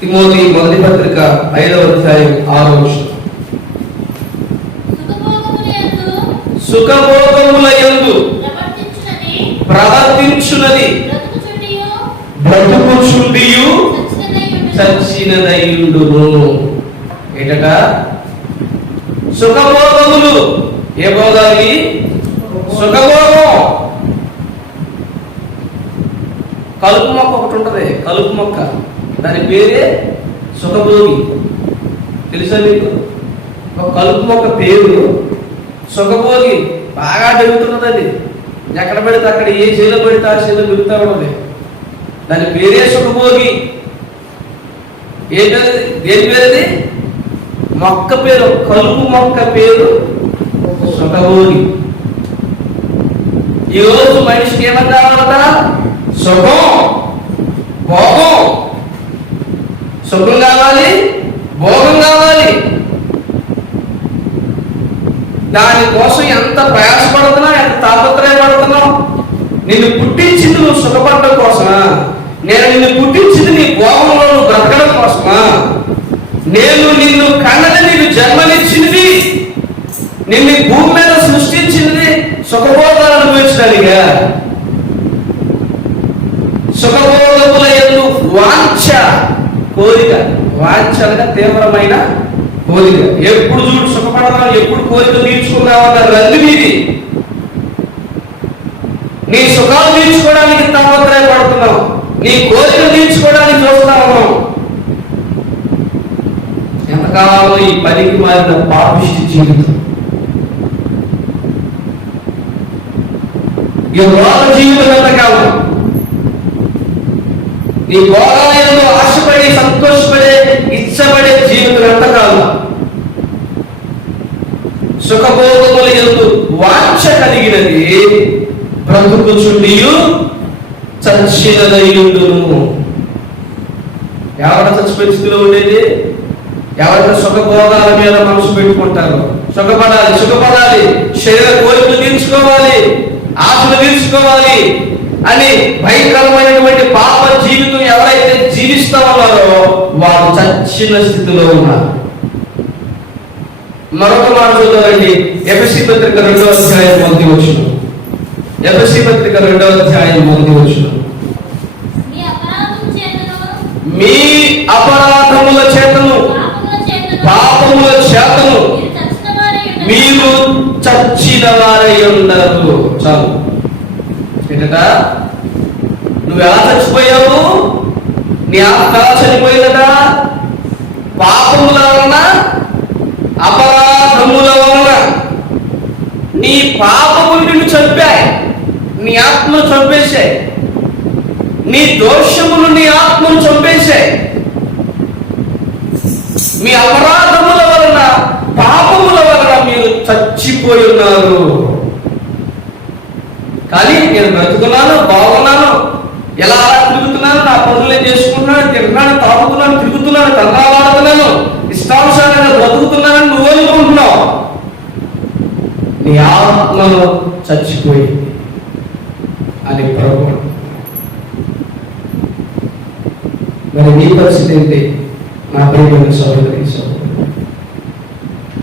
తిమోతి మొదటి పత్రిక 5వ అధ్యాయం 6వ వచనం. సుఖభోగములయందు ప్రవర్తించునది బ్రతుకుచుండియు చచ్చినదయుండును. ఏంటట, సుఖభోగములు. ఏ భోగాలి? సుఖభోగం. కలుపు మొక్క ఒకటి ఉంటది, కలుపు మొక్క, దాని పేరే సుఖభోగి. తెలుసా మీకు? ఒక కలుపు మొక్క పేరు సుఖభోగి. బాగా పెరుగుతున్నది అది. ఎక్కడ పెడితే అక్కడ, ఏ చేలో పెడితే ఆ చేలో పెరుగుతూ ఉన్నది. దాని పేరే సుఖభోగి. ఏంటది? దేని పేరుది? మొక్క పేరు, కలుపు మొక్క పేరు సుఖభోగి. ఈరోజు మనిషికి ఏమని కావాలట? సుఖం, భోగం. సుఖం కావాలి, భోగం కావాలి. దానికోసం ఎంత ప్రయాసపడుతున్నావు, ఎంత తాపత్రయపడుతున్నావు. నిన్ను పుట్టించింది నువ్వు సుఖపడటం కోసమా? నేను నిన్ను పుట్టించింది నీ భోగంలో నువ్వు బ్రతకడం కోసమా? నేను నిన్ను కన్నది, నీకు జన్మనిచ్చింది, నిన్ను భూమి మీద సృష్టించింది సుఖభోగాలు అనుభవించడానిగా. సుఖభోగముల యందు వాంఛ, కోరిక. వాంఛ అనగా తీవ్రమైన కోరిక. ఎప్పుడు చూడు సుఖపడదాం, ఎప్పుడు కోరిక తీర్చుకున్నావన్న రంది మీది. నీ సుఖాలు తీర్చుకోవడానికి తాపత్రయపడుతున్నావు, నీ కోరిక తీర్చుకోవడానికి చూస్తున్నావు. ఎంతకాలంలో ఈ పనికి మారిన పాపిష్టి జీవితం, ఈ లోక జీవితం ఎంతకాలం? నీ భోగాలయంలో ఆశపడి సంతోషపడే ఇచ్చబడే జీవితం ఎంతకాలం? సుఖభోగముల యందు వాంఛ కలిగినది బ్రతుకుచుండియు చచ్చినదయుండును. ఎవరైనా చచ్చిపోయే స్థితిలో ఉండేది? ఎవరైనా సుఖభోగాల మీద మనసు పెట్టుకుంటారు. సుఖపడాలి, సుఖపడాలి, శరీర కోరికలు తీర్చుకోవాలి, ఆశలు తీర్చుకోవాలి అని భయంకరమైనటువంటి పాప జీవితం ఎవరైతే జీవిస్తా ఉన్నారో వారు చచ్చిన స్థితిలో ఉన్నారు. మరొక మాట చూద్దామండి. ఎఫెసీ పత్రిక 2వ అధ్యాయం 1వ వచనం. ఎఫెసీ పత్రిక 2వ అధ్యాయం 1వ వచనం. మీ అపరాధముల చేతను పాపముల చేతను మీరు చచ్చిన వారై ఉండరు. చాలు. ఏంటట, నువ్వు ఎలా చచ్చిపోయావు? నీ ఆత్మ ఎలా చనిపోయిందట? పాపముల వలన, అపరాధముల వలన. నీ పాపములు నిన్ను చంపాయి, నీ ఆత్మను చంపేశాయి. నీ దోషములు నీ ఆత్మను చంపేశాయి. మీ అపరాధముల వలన, పాపముల వలన మీరు చచ్చిపోయి ఉన్నారు. కానీ నేను బ్రతుకున్నాను, బాగున్నాను, ఎలా తిరుగుతున్నాను, నా పనులు చేసుకుంటున్నాను, తింటున్నాను, తాగుతున్నాను, తిరుగుతున్నాను, తండ్రాడుతున్నాను, ఇష్టానుసారంగా బ్రతుకుతున్నానని నువ్వు అనుకుంటున్నావు. నీ ఆత్మలో చచ్చిపోయింది అని ప్రభు. మరి నీ పరిస్థితి ఏంటి నా ప్రియమైన సహోదరి సహోదరుడు?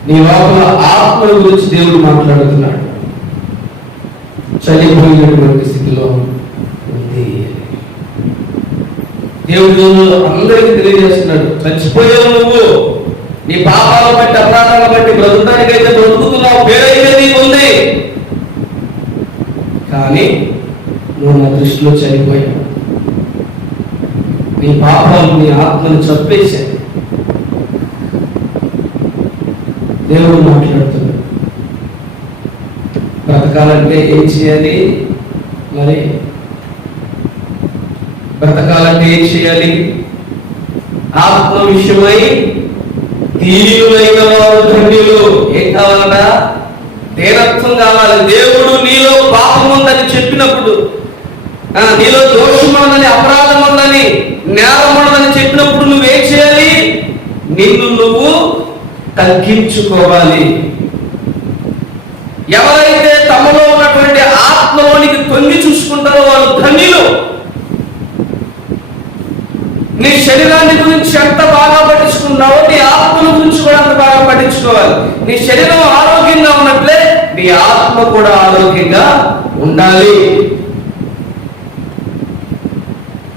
నీ లోపల ఆత్మ గురించి దేవుడు మాట్లాడుతున్నాడు. చనిపోయినటువంటి స్థితిలో ఉంది. దేవుడు అందరికీ తెలియజేస్తున్నాడు, చచ్చిపోయావు నువ్వు, నీ పాపాల బట్టి అపరాధాల బట్టి బ్రతుకుతానికైతే బ్రతుకుతున్నావు, పేరైతే నీకు ఉంది, కానీ నువ్వు నా దృష్టిలో చనిపోయావు. నీ పాపాలు నీ ఆత్మను చంపేశాయి. దేవుడు మాట్లాడుతున్నాడు. బ్రతకాలంటే ఏం చేయాలి? మరి బ్రతకాలంటే ఏం చేయాలి? ఆత్మ విషయమై దీనులైన వారు ధన్యులు. ఏం కావాలట? దీనత్వం కావాలి. దేవుడు నీలో పాపం ఉందని చెప్పినప్పుడు, నీలో దోషం ఉందని, అపరాధం ఉందని, నేరం ఉండదని చెప్పినప్పుడు నువ్వేం చేయాలి? నిన్ను నువ్వు తగ్గించుకోవాలి. ఎవరైతే తమలో ఉన్నటువంటి ఆత్మలోనికి తొంగి చూసుకుంటారో వాళ్ళు ధన్యులు. నీ శరీరాన్ని గురించి ఎంత బాగా పట్టించుకున్నావో నీ ఆత్మను గురించి కూడా అంత బాగా పట్టించుకోవాలి. నీ శరీరం ఆరోగ్యంగా ఉన్నట్లే నీ ఆత్మ కూడా ఆరోగ్యంగా ఉండాలి.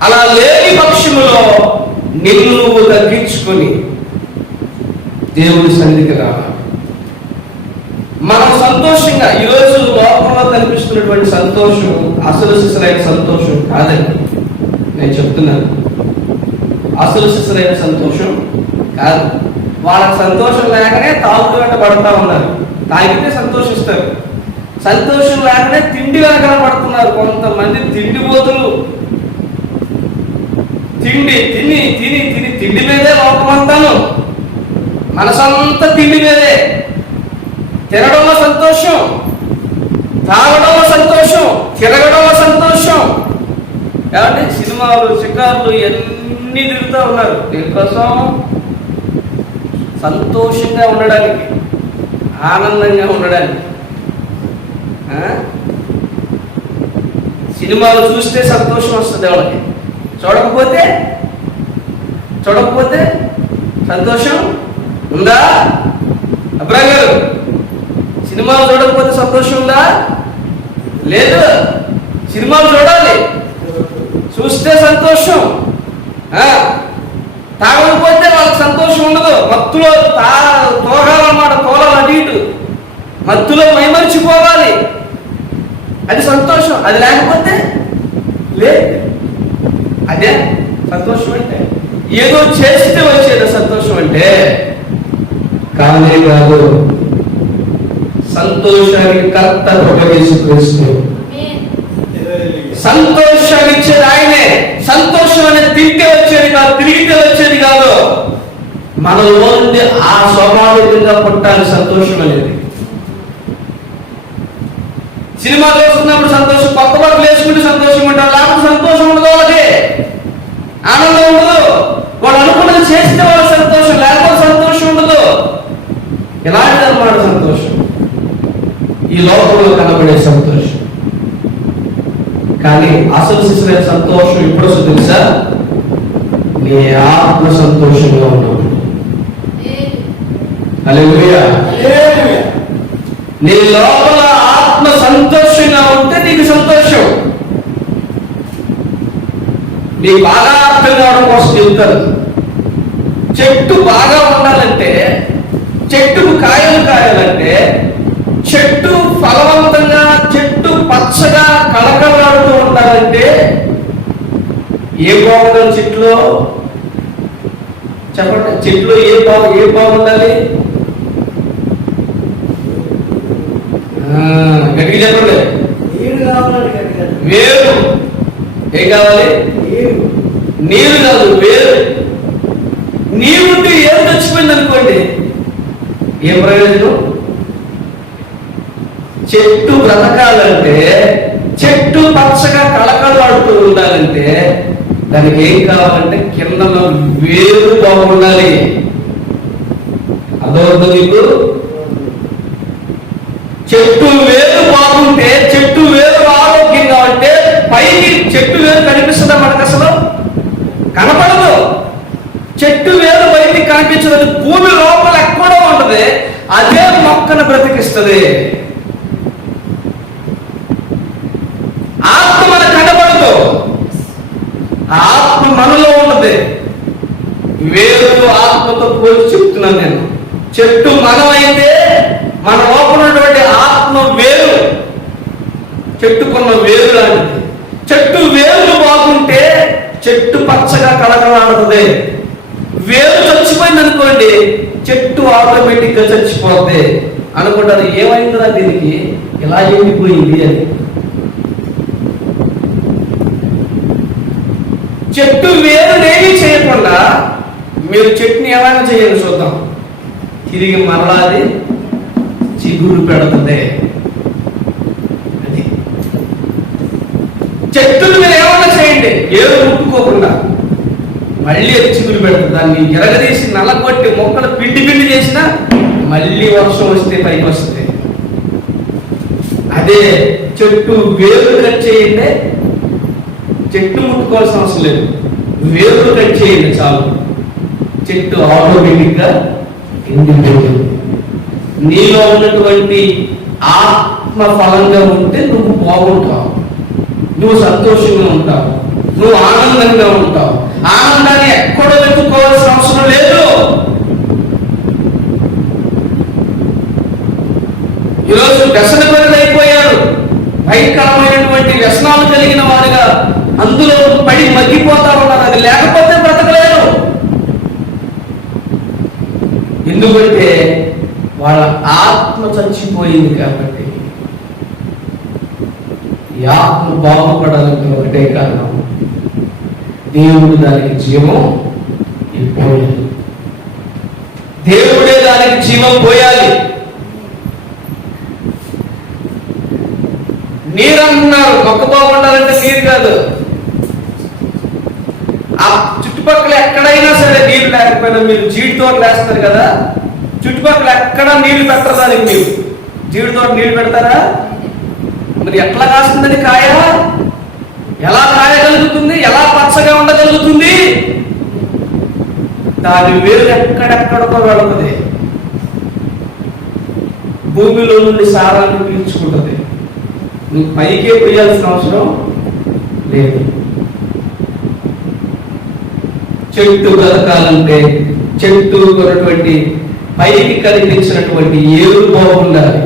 అలా లేని పక్షములో నిన్ను నువ్వు తగ్గించుకొని దేవుడి సన్నిధికి రావాలి. మనం సంతోషంగా, ఈరోజు లోకంలో కనిపిస్తున్నటువంటి సంతోషం అసలు సిసలైన సంతోషం కాదండి. నేను చెప్తున్నాను, అసలు సిసలైన సంతోషం కాదు. వాళ్ళకి సంతోషం లేకనే తాగుతూ వెంట పడతా ఉన్నారు. తాగితే సంతోషిస్తారు. సంతోషం లేకనే తిండి వెనకాల పడుతున్నారు. కొంతమంది తిండిపోతులు. తిండి తిని తిని తిని తిండి మీదే లోకమంతాను, మనసంతా తిండి మీదే. తినడంలో సంతోషం, తాగడంలో సంతోషం, తిరగడంలో సంతోషం. కాబట్టి సినిమాలు, షికార్లు ఎన్ని తిరుగుతూ ఉన్నారు. దీనికోసం సంతోషంగా ఉండడానికి, ఆనందంగా ఉండడానికి. సినిమాలు చూస్తే సంతోషం వస్తుంది వాళ్ళకి, చూడకపోతే సంతోషం ఉందా? అబ్రా గారు, సినిమాలు చూడకపోతే సంతోషం ఉందా? లేదు. సినిమాలు చూడాలి, చూస్తే సంతోషం. తాగకపోతే వాళ్ళకి సంతోషం ఉండదు. మత్తులో తోగాలన్నమాట, తోలాలి అటు ఇటు, మత్తులో మైమరిచిపోవాలి, అది సంతోషం. అది లేకపోతే లేదు. అదే సంతోషం అంటే. ఏదో చేస్తే వచ్చేది సంతోషం అంటే కానే కాదు. సంతోషానికి కర్త యేసుక్రీస్తు. సంతోషాన్ని ఇచ్చేది ఆయనే. సంతోషం అనేది తింటే వచ్చేది కాదు, తిరిగితే వచ్చేది కాదు. మనలో నుండి ఆ స్వాభావికంగా పుట్టాలి సంతోషం అనేది. సినిమా చూస్తున్నప్పుడు సంతోషం, కొత్త బట్టలు వేసుకుంటే సంతోషం ఉంటారు, లేకపోతే సంతోషం ఉండదు. వాళ్ళకి ఆనందం ఉండదు. వాళ్ళు అనుకున్నది చేస్తే వాళ్ళ సంతోషం, లేకపోతే సంతోషం ఉండదు. ఎలాంటిది అన్నమాట సంతోషం? ఈ లోకంలో కనబడే సంతోషం. కానీ అసలు సిసలైన సంతోషం ఎప్పుడు వస్తుంది తెలుసా? నీ ఆత్మ సంతోషంగా ఉన్నావు. హల్లెలూయా. నీ లోపల ఆత్మ సంతోషంగా ఉంటే నీకు సంతోషం. నీ బాగా అర్థం కావడం కోసం చెబుతారు. చెట్టు బాగా ఉండాలంటే, చెట్టుకు కాయలు కాయాలంటే, చెట్టు ఫలవంతంగా, చెట్టు పచ్చగా కళకళలాడుతూ ఉండాలంటే ఏ బాగుండాలి? చెట్లో చెప్పండి, చెట్లో ఏ బాగుండాలి? గట్టిగా చెప్పండి. నీరు కావాలంటే గట్టిగా. వేరు. ఏం కావాలి? నీరు. నీరు కాదు, వేరు. నీరుంటే ఏం చచ్చిపోయింది అనుకోండి, ఏం ప్రయోజనం? చెట్టు బ్రతకాలంటే, చెట్టు పచ్చగా కళకళలాడుతూ ఉండాలంటే దానికి ఏం కావాలంటే కింద వేరు బాగుండాలి. అదవుతుంది నీకు. చెట్టు వేరు బాగుంటే, చెట్టు వేరు ఆరోగ్యంగా ఉంటే పైకి చెట్టు వేరు కనిపిస్తుందా మనకు? అసలు కనపడదు. చెట్టు వేరు బయటికి కనిపించదు, భూమి లోపల ఎక్కడో ఉంటది, అదే మొక్కను బ్రతికిస్తుంది. ఆత్మ మనకు కనపడదు, ఆత్మ మనలో ఉన్నది. వేరు ఆత్మతో పోల్చి చెప్తున్నాను నేను. చెట్టు మనమైతే మన లోపల ఉన్నటువంటి ఆత్మ వేరు, చెట్టుకున్న వేరు లాంటిది. చెట్టు వేరు బాగుంటే చెట్టు పచ్చగా కళకళలాడుతుంది. వేరు చచ్చిపోయింది అనుకోండి, చెట్టు ఆటోమేటిక్ గా చచ్చిపోద్ది. అనుకుంటారు ఏమైందిరా దీనికి, ఇలా ఎండిపోయింది అని. చెట్టు వేరునేమీ చేయకుండా మీరు చెట్టుని ఏమైనా చేయండి చూద్దాం, తిరిగి మరలాది చిగురు పెడుతుంది. అది చెట్టును మీరు ఏమైనా చేయండి, ఏరు ముట్టుకోకుండా మళ్ళీ అది చిగురు పెడుతుంది. దాన్ని ఎరగదీసి నల్లగొట్టి మొక్కలు పిండి పిండి చేసినా మళ్ళీ వర్షం వస్తే పైకి వస్తుంది. అదే చెట్టు వేరు కట్ చేయండి, చెట్టు ముట్టుకోవాల్సిన అవసరం లేదు, వేరు కట్ చేయండి చాలు, చెట్టు ఆటోమేటిక్ గా ఎండిపోతుంది. నీలో ఉన్నటువంటి ఆత్మ ఫలంగా ఉంటే నువ్వు బాగుంటావు, నువ్వు సంతోషంగా ఉంటావు, నువ్వు ఆనందంగా ఉంటావు. ఆనందాన్ని ఎక్కడో వెతుక్కోవాల్సిన అవసరం లేదు. ఈరోజు వ్యసన పరులైపోయారు, భయంకరమైనటువంటి వ్యసనాలు కలిగిన వారుగా అందులో పడి మగ్గిపోతా ఉన్నారు. అది లేకపోతే బ్రతకలేరు. ఎందుకంటే వాళ్ళ ఆత్మ చచ్చిపోయింది కాబట్టి. ఈ ఆత్మ బాగుపడాలంటే ఒకటే కారణం, దేవుడు దానికి జీవం పోయాలి. దేవుడే దానికి జీవం పోయాలి. నీరు అంటున్నారు, మొక్క బాగుండాలంటే నీరు కాదు. ఆ చుట్టుపక్కల ఎక్కడైనా సరే నీళ్లు లేకపోయినా, మీరు జీడి తోటలు వేస్తారు కదా, చుట్టుపక్కల ఎక్కడ నీళ్లు పెట్టరు దానికి. మీరు జీడి తోట నీళ్లు పెడతారా? మరి ఎట్లా కాస్తుందని కాయ? ఎలా కాయగలుగుతుంది? ఎలా పచ్చగా ఉండగలుగుతుంది? దాని వేరు ఎక్కడెక్కడికో వెళుతుంది, భూమిలో నుండి సారాన్ని పీల్చుకుంటుంది. నువ్వు పైకే పోయాల్సిన అవసరం లేదు. చెట్టు బ్రతకాలంటే చెట్టు కొన్నటువంటి పైకి కనిపించినటువంటి ఏరు బాగుండాలి,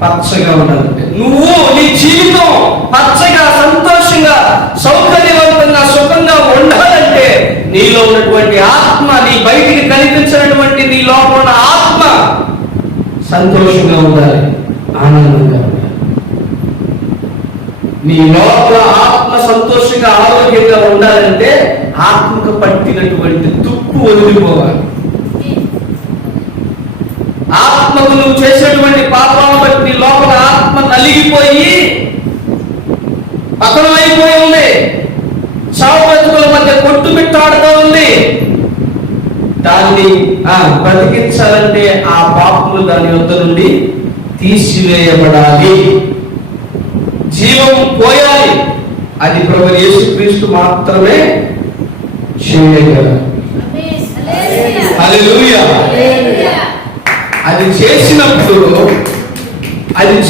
పచ్చగా ఉండాలంటే. నువ్వు నీ జీవితం పచ్చగా, సంతోషంగా, సౌకర్యవంతంగా, సుఖంగా ఉండాలంటే నీలో ఉన్నటువంటి ఆత్మ, నీ బయటికి కనిపించినటువంటి నీ లోపల ఉన్న ఆత్మ సంతోషంగా ఉండాలి, ఆనందంగా ఉండాలి. నీ లోపల ఆత్మ సంతోషంగా, ఆరోగ్యంగా ఉండాలంటే ఆత్మకు పట్టినటువంటి తుప్పు వదిలిపోవాలి. ఆత్మకు నువ్వు చేసేటువంటి పాపాలను బట్టి నీ లోపల ఆత్మ నలిగిపోయి పతనమైపోయి ఉంది, చావు బ్రతుకుల మధ్య కొట్టుమిట్టాడుతూ ఉంది. దాన్ని బ్రతికించాలంటే ఆ పాపములు దాని యొద్ద నుండి తీసివేయబడాలి, జీవం పోయాలి. అది ప్రభువు యేసుక్రీస్తు మాత్రమే చేయగలరు. హల్లెలూయా. అది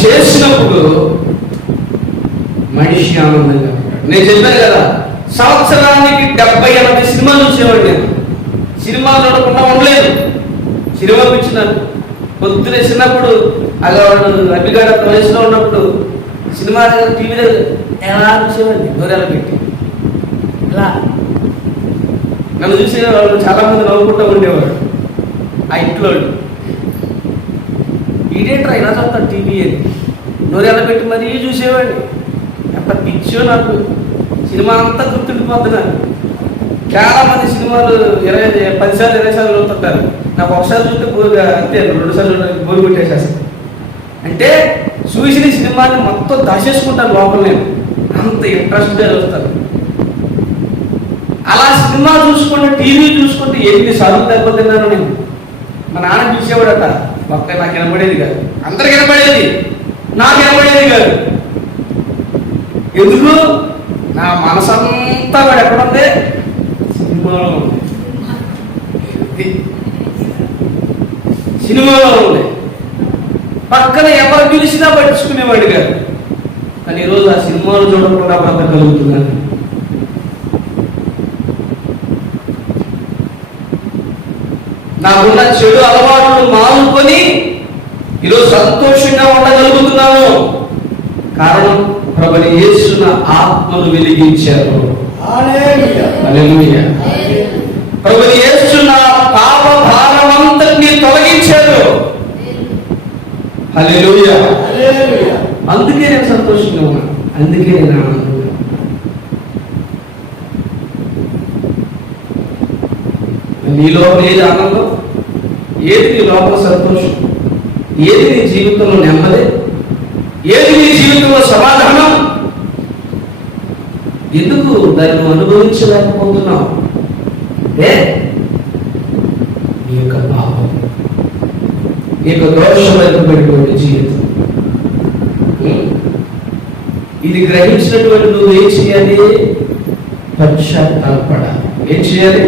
చేసినప్పుడు మనిషి ఆనందంగా ఉంటాడు. నేను చెప్పాను కదా, సంవత్సరానికి 70-80 సినిమాలు చూసేవాడు. నేను సినిమాలు చూడకుండా ఉండలేదు. సినిమా పిచ్చినాను. పొద్దునే చిన్నప్పుడు అలా అభిగాడ వయసులో ఉన్నప్పుడు సినిమా టీవీలో ఎలా చూసేవాడిని, దూరాలు పెట్టి ఇలా. నన్ను చూసే వాళ్ళు చాలా మంది నవ్వుకుంటూ ఉండేవాడు. ఆ ఇంట్లో ఈడేంట్రా ఇలా చూస్తాడు టీవీ అని నోరు ఎలా పెట్టి మరీ చూసేవాడిని. ఎంత పిచ్చో నాకు, సినిమా అంతా గుర్తుండిపోతున్నాను. చాలా మంది సినిమాలు 10 సార్లు 20 సార్లు చూస్తుంటారు. నాకు ఒకసారి చూస్తే బోరుగా, అంతే 2 సార్లు బోరు కొట్టేసేస్తాను. అంటే చూసిన సినిమాని మొత్తం దాచేసుకుంటాను లోపల, నేను అంత ఇంట్రెస్ట్గా చూస్తాను. అలా సినిమా చూసుకుంటే, టీవీ చూసుకుంటే ఎన్నిసార్లు దెబ్బతిన్నాను నేను. మా నాన్న పిలిచేవాడట, ఒక్క నాకు వినపడేది కాదు, అందరికి వినపడేది, నాకు వినపడేది కాదు. ఎందుకు? నా మనసంతా వాడు ఎక్కడుంది? సినిమాలో ఉంది, సినిమాలో ఉంది. పక్కన ఎవరు పిలిచినా పట్టించుకునేవాడు కాదు. కానీ ఈరోజు ఆ సినిమాలు చూడకుండా బ్రతకగలుగుతున్నాను. నాకున్న చెడు అలవాట్లు మానుకొని ఈరోజు సంతోషంగా ఉండగలుగుతున్నాను. కారణం ప్రభుని యేసున ఆత్మను వెలిగించారు. హల్లెలూయా. ప్రభుని యేసున పాప భారమంతటిని తొలగించారు. హల్లెలూయా. అందుకే నేను సంతోషంగా ఉన్నాను, అందుకే నేను ఆనందంగా. నీలో ఏది ఆనందం, ఏది నీ లోపల సంతోషం, ఏది నీ జీవితంలో నెమ్మది, ఏది నీ జీవితంలో సమాధానం? ఎందుకు దాన్ని అనుభవించలేకపోతున్నావు? నీ యొక్క పాపం, నీ యొక్క దోషమైనటువంటి జీవితం. ఇది గ్రహించినటువంటి నువ్వు ఏం చేయాలి? పశ్చాత్తాపడాలి. ఏం చేయాలి?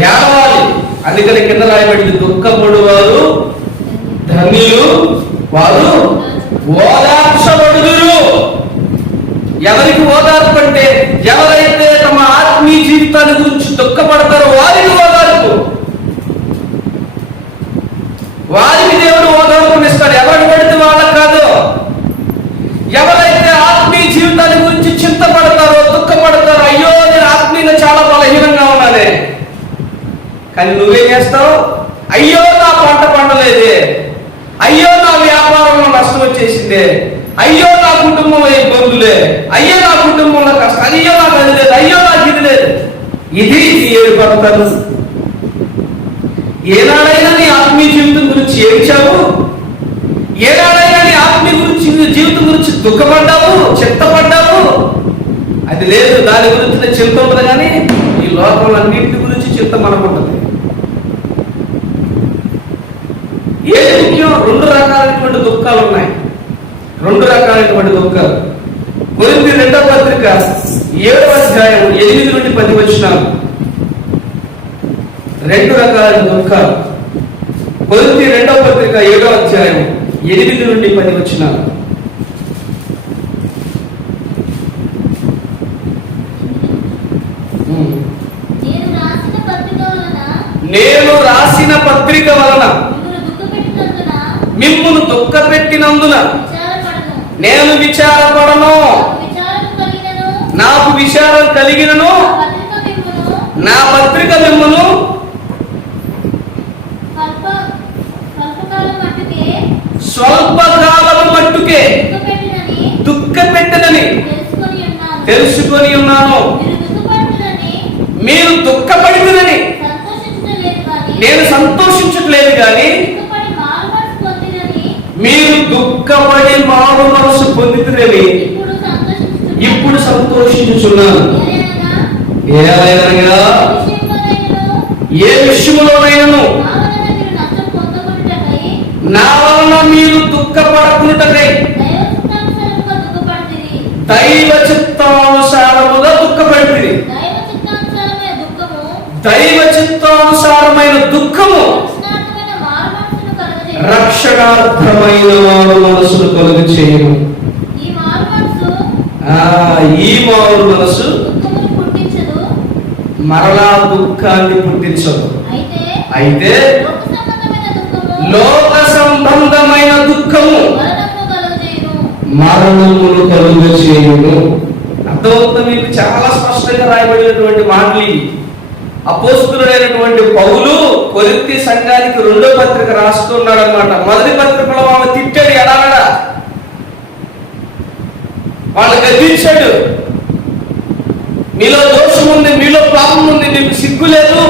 ఏడవాలి. అందుకని కింద రాయబడింది, దుఃఖపడు వారు ధన్యులు, వారు ఓదార్చబడుదురు. ఎవరికి ఓదార్పు అంటే, ఎవరైతే తమ ఆత్మీయ జీవితాన్ని గురించి దుఃఖపడతారో వారికి ఓదార్పు. వారికి దేవుడు ఓదార్పునిస్తాడు, ఎవరికి పడితే వాళ్ళకి కాదు. ఎవరైతే ఆత్మీయ జీవితాన్ని గురించి చింతపడతారో, దుఃఖపడతారో, అయ్యో నేను ఆత్మీయంగా చాలా బలహీనంగా ఉన్నానే, కానీ నువ్వేం చేస్తావు? అయ్యో నా పంట పండలేదే, అయ్యో నా వ్యాపారంలో నష్టం వచ్చేసిందే, అయ్యో నా కుటుంబంలో ఇబ్బందులే, అయ్యో నా కుటుంబంలో కష్టం, అయ్యో నాకు అది లేదు, అయ్యో నాకు ఇది లేదు. ఇది ఏడుపడతాను. ఏనాడైనా నీ ఆత్మీయ జీవితం గురించి ఏడ్చావు? ఏనాడైనా నీ ఆత్మీయ జీవితం గురించి దుఃఖపడ్డావు, చింతపడ్డావు? అది లేదు. దాని గురించి చింత ఉంటుంది, కానీ ఈ లోకంలో అన్నింటి గురించి చింత మనకుంటుంది. ఏది ముఖ్యం? 2 రకాలైనటువంటి దుఃఖాలు ఉన్నాయి. 2 రకాలైనటువంటి దుఃఖాలు. కొరింథీ 2వ పత్రిక 7వ అధ్యాయం 8 నుండి 10 వచనాలు. 2 రకాలైన దుఃఖాలు. కొరింథీ 2వ పత్రిక 7వ అధ్యాయం 8 నుండి 10 వచనాలు. నేను రాసిన పత్రిక వలన మిమ్మును దుఃఖపెట్టినందున నేను విచారపడను. నాకు విచారం కలిగినను నా పత్రిక మిమ్మును స్వల్పకాలము మట్టుకే దుఃఖపెట్టనని తెలుసుకొని ఉన్నాను. మీరు దుఃఖపడినని నేను సంతోషించట్లేదు, కానీ మీరు దుఃఖపడి మారు మనసు పొందితురని ఇప్పుడు సంతోషించుచున్నాను. ఏలైనగా ఏ విషయంలోనైనను నా వలన మీరు దుఃఖపడకుంటకై దైవ చిత్తానుసారముగా దుఃఖపడితిరి. దైవ చిత్తానుసారమైన దుఃఖము రక్షణార్థమైన వారు మనసును కలుగు చేయను. ఈ మారు మనసు మరలా దుఃఖాన్ని పుట్టించదు. అయితే లోక సంబంధమైన దుఃఖము మరణమును కలుగు చేయను. అర్థమవుతుంది మీకు? చాలా స్పష్టంగా రాయబడినటువంటి మాటలు. అపోస్తలుడైనటువంటి పౌలు కొరింథీ సంఘానికి 2వ పత్రిక రాస్తున్నాడు అనమాట. మొదటి పత్రికలో వాళ్ళని తిట్టాడు, ఎడాలడా వాళ్ళు గద్దించాడు. మీలో దోషం ఉంది, మీలో పాపం ఉంది, మీకు సిగ్గు లేదు,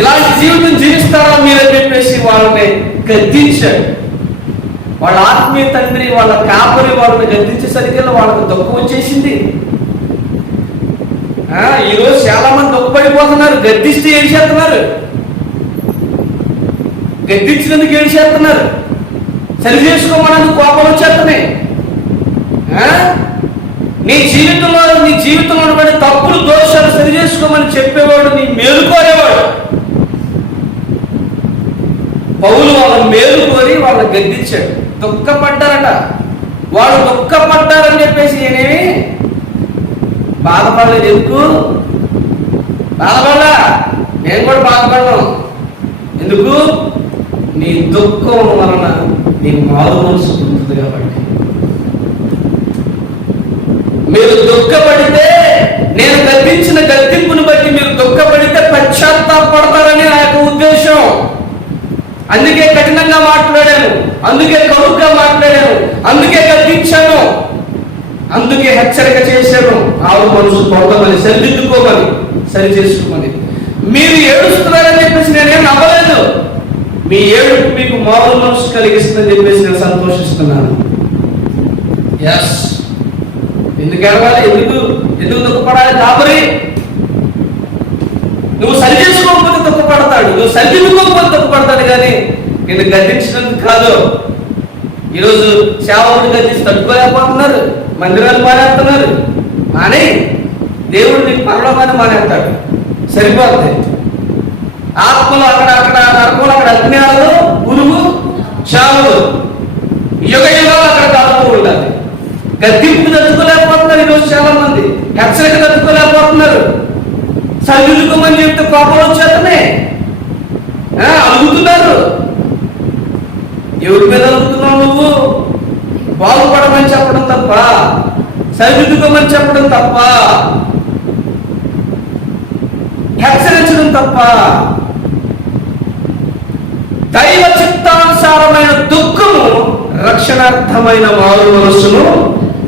ఇలాంటి జీవితం జీవిస్తారా మీరని చెప్పేసి వాళ్ళని గద్దించాడు. వాళ్ళ ఆత్మీయ తండ్రి, వాళ్ళ కాపరి వాళ్ళని గద్దించేసరికి వాళ్ళకి తక్కువ వచ్చేసింది. ఈరోజు చాలా మంది దుఃఖపడిపోతున్నారు, గద్దిస్తే ఏడిచేస్తున్నారు, గద్దించినందుకు ఏడిచేస్తున్నారు, సరి చేసుకోమన్నందుకు కోపం వచ్చేస్తున్నాయి. నీ జీవితంలో ఉన్నటువంటి తప్పులు దోషాలు సరి చేసుకోమని చెప్పేవాడు నీ మేలు కోరేవాడు. పౌలు వాళ్ళ మేలు కోరి వాళ్ళని గద్దించాడు. దుఃఖపడ్డారట. వాళ్ళు దుఃఖపడ్డారని చెప్పేసి నేనేమి బాధపడలేదు. ఎందుకు బాధపడలా? నేను కూడా బాధపడను. ఎందుకు? నీ దుఃఖం వలన నీ మారు మనసు ఉంటుంది కాబట్టి. మీరు దుఃఖపడితే, నేను గద్దించిన గద్దింపుని బట్టి మీరు దుఃఖపడితే పశ్చాత్తాపడతారని నా యొక్క ఉద్దేశం. అందుకే కఠినంగా మాట్లాడాను, అందుకే కరుగ్గా మాట్లాడాను, అందుకే గద్దించాను, అందుకే హెచ్చరిక చేశాను. ఆవు మనసు పొందమని, సరిదిద్దుకోమని, సరి చేసుకోమని. మీరు ఏడుస్తున్నారని చెప్పేసి నేనేం నమ్మలేదు. మీ ఏడుపు మీకు మారు మనసు కలిగిస్తుందని చెప్పేసి నేను సంతోషిస్తున్నాను. ఎస్, ఎందుకు ఏడవాలి? ఎందుకు దుఃఖపడాలి? కాబరి నువ్వు సరి చేసుకోకపోతే దుఃఖపడతాడు, నువ్వు సరిదిద్దుకోకపోతే దుఃఖపడతాడు, కానీ నేను గద్దించినందుకు కాదు. ఈరోజు సేవకుడు గద్దించి తట్టుకోలేకపోతున్నారు, మందిరాలు మానేస్తున్నారు. కానీ దేవుడు నీకు పరలోకాన్ని మానేస్తాడు, సరిపోతుంది. ఆత్మలో అక్కడ నరకంలో అక్కడ అగ్ని ఆడదు, పురుగు చావదు, యుగ యుగాలు అక్కడ కాలుతూ ఉండాలి. గద్దింపు తట్టుకోలేకపోతున్నారు ఈరోజు చాలా మంది, హెచ్చరిక తట్టుకోలేకపోతున్నారు. సరిదిద్దుకోమని చెప్తే కోపం వచ్చేతనే అలుగుతున్నారు. ఎవరి మీద అలుగుతున్నావు నువ్వు? బాగుపడమని చెప్పడం తప్ప, సరిదిద్దుకోమని చెప్పడం తప్ప, హెచ్చరించడం తప్ప. దైవ చిత్తానుసారమైన దుఃఖము రక్షణార్థమైన మారు మనస్సును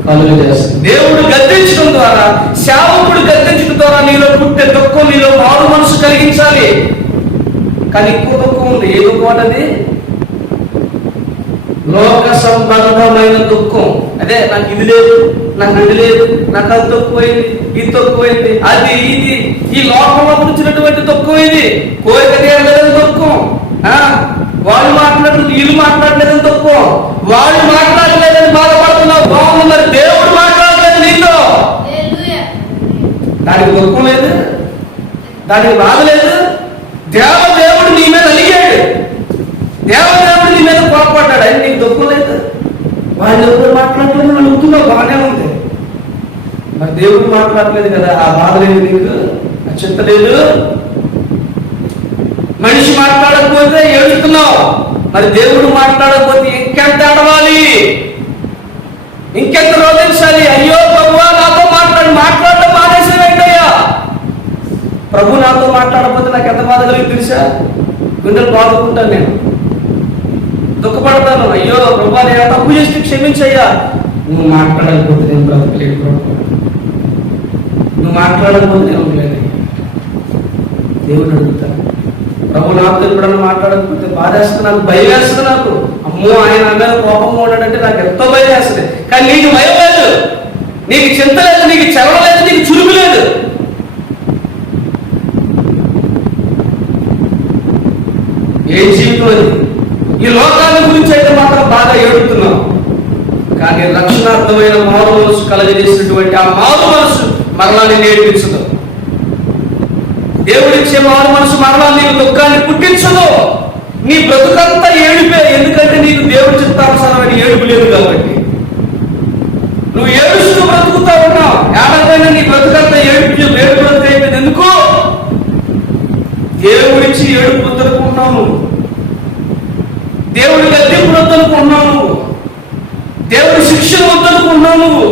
కలుగజేస్తుంది. దేవుడు గద్దించడం ద్వారా, సేవకుడు గద్దించడం ద్వారా నీలో పుట్టే దుఃఖం నీలో మారు మనసు కలిగించాలి. కానీ ఇంకో దుఃఖం ఉంది. ఏ దుఃఖం అనేది? లోక సంబంధమైన దుఃఖం. అదే, నాకు ఇది లేదు, నాకు అది లేదు, నాకు అది తక్కువైంది, ఇది తక్కువైంది, అది ఇది, ఈ లోకంలో వచ్చినటువంటి దుఃఖం ఇది. కోరిక తీరలేదని దుఃఖం, వాళ్ళు మాట్లాడలేదు, వీళ్ళు మాట్లాడలేదని దుఃఖం, వాళ్ళు మాట్లాడలేదని బాధపడుతున్నావు. బాగుంది, మరి దేవుడు మాట్లాడలేదు నీతో, దానికి దుఃఖం లేదు, దానికి బాధ లేదు. దేవుడు నీ మీద అలిగాడు, దేవుడు నీ మీద కోపడ్డాడు, అని నీకు దుఃఖం లేదు. వాళ్ళు ఎవరు మాట్లాడలేదు అడుగుతున్నావు, బాగానే ఉంది. మరి దేవుడు మాట్లాడలేదు కదా, ఆ బాధ లేదు నీకు, ఆ చింత లేదు. మనిషి మాట్లాడకపోతే ఏడుస్తున్నావు, మరి దేవుడు మాట్లాడకపోతే ఇంకెంత అడవాలి, ఇంకెంత రోధించాలి. అయ్యో ప్రభువా, నాతో మాట్లాడడం మానేసేవేంటయ్యా. ప్రభు నాతో మాట్లాడకపోతే నాకు ఎంత బాధ కలిగి తెలుసా? గుండెలు బాదుకుంటాను, నేను దుఃఖపడతాను. అయ్యో ప్రభు, నేను తప్పు చేస్తే క్షమించయ్యా. నువ్వు మాట్లాడకపోతే నేను బ్రతకలేదు ప్రభు, నువ్వు మాట్లాడకపోతే నేను ఉండలేదు. దేవుడు అడుగుతాను, ప్రభు నాతో ఎప్పుడన్నా మాట్లాడకపోతే బాధేస్తుంది, నాకు భయం వేస్తుంది. నాకు అమ్మో, ఆయన అందరూ కోపంగా ఉన్నాడంటే నాకు ఎంతో భయం వేస్తుంది. కానీ నీకు భయం లేదు, నీకు చింత లేదు, నీకు చలవ లేదు, నీకు చురుకు లేదు. ఏ జీవితం అది? ఈ లోకాల గురించి అయితే మాత్రం బాగా ఏడుతున్నాం, కానీ రక్షణార్థమైన మారు మనసు కలగజేసినటువంటి ఆ మారు మనసు మరలా నేను నేర్పించదు. దేవుడిచ్చే మారు మనసు మరలా నీకు దుఃఖాన్ని పుట్టించదు. నీ బ్రతుకంతా ఏడుపే, ఎందుకంటే నీకు దేవుడి చిత్తానుసారమైన ఏడుపు లేదు కాబట్టి. నువ్వు ఏడుస్తూ బ్రతుకుతా ఉన్నావు, ఏడపైన నీ బ్రతుకంతా ఏడుపు బ్రతుకు అయిపోయింది. ఎందుకు? దేవుడిచ్చి ఏడుపు వద్దనుకున్నావు నువ్వు, దేవుడి గద్దెంపు వద్దనుకున్నావు నువ్వు, దేవుడి శిక్షణ వద్దనుకున్నావు నువ్వు.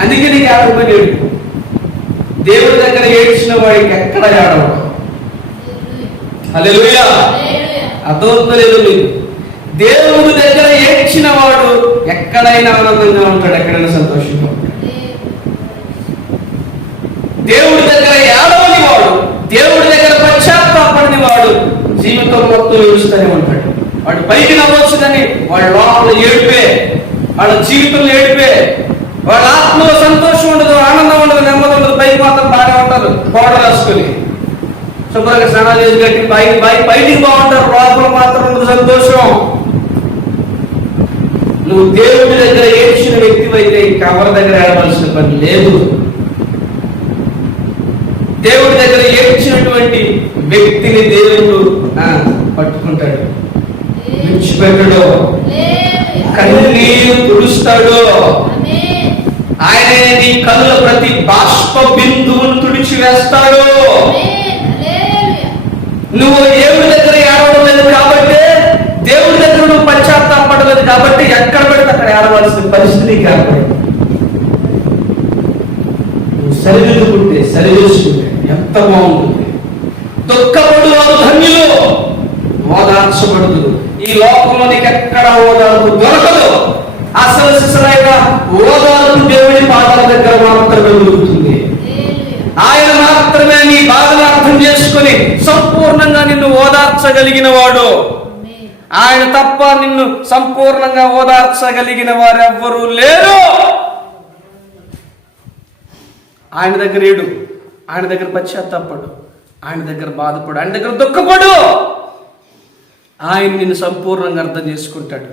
అందుకే నీకు ఏడపైన ఏడుపు. దేవుడి దగ్గర ఏడ్చిన వాడికి ఎక్కడ ఏడవడం. హల్లెలూయా. అర్థమవుతలేదు మీకు? దేవుడి దగ్గర ఏడ్చిన వాడు ఎక్కడైనా ఆనందంగా ఉంటాడు, ఎక్కడైనా సంతోషంగా ఉంటాడు. దేవుడి దగ్గర ఏడవని వాడు, దేవుడి దగ్గర పశ్చాత్తాపడిన వాడు జీవితం మొత్తం ఏడుస్తూనే ఉంటాడు. వాడు పైకి నవ్వచ్చు కానీ వాళ్ళ లోపల ఏడిపే, వాళ్ళ జీవితంలో ఏడిపే. వాళ్ళ ఆత్మలో సంతోషం ఉండదు, ఆనందం ఉండదు, నెమ్మది ఉండదు. పైకి మాత్రం బాగా ఉంటారు, పౌడర్ రాసుకొని శుభ్రంగా స్నానాలు చేసి కట్టి బయటికి బాగుంటారు, లోపల మాత్రం ఉండదు సంతోషం. నువ్వు దేవుడి దగ్గర ఏడ్చిన వ్యక్తివైతే ఎవరి దగ్గర ఏడవలసిన పని లేదు. దేవుడి దగ్గర ఏడ్చినటువంటి వ్యక్తిని దేవుడు పట్టుకుంటాడు, విడిచిపెట్టడు, కన్నీరు తుడుస్తాడు. ఆయనే నీ కళ్ళ ప్రతి బాష్ప బిందువును తుడిచి వేస్తాడు. నువ్వు దేవుడి దగ్గర ఏడవడం లేదు కాబట్టి, దేవుడి దగ్గర నువ్వు పశ్చాత్తాపడలేదు కాబట్టి ఎక్కడ పడితే అక్కడ ఏడవలసిన పరిస్థితి కాబట్టి నువ్వు సరిదిద్దుకుంటే, సరిచేసుకుంటే ఎంత బాగుంటుంది. దుఃఖపడు వారు ధన్యులు, ఓదార్చబడదు. ఈ లోకంలో నీకు ఎక్కడ ఓదార్పు దొరకదు. అసలు సిసలైన ఓదార్పు దేవుడి పాదాల దగ్గర మాత్రమే దొరుకుతుంది. ఆయన మాత్రమే నీ బాధను అర్థం చేసుకుని సంపూర్ణంగా నిన్ను ఓదార్చగలిగిన వాడు. ఆయన తప్ప నిన్ను సంపూర్ణంగా ఓదార్చగలిగిన వారు ఎవ్వరూ లేరు. ఆయన దగ్గర ఏడు, ఆయన దగ్గర పశ్చాత్తాపడు, ఆయన దగ్గర బాధపడు, ఆయన దగ్గర దుఃఖపడు. ఆయన నిన్ను సంపూర్ణంగా అర్థం చేసుకుంటాడు,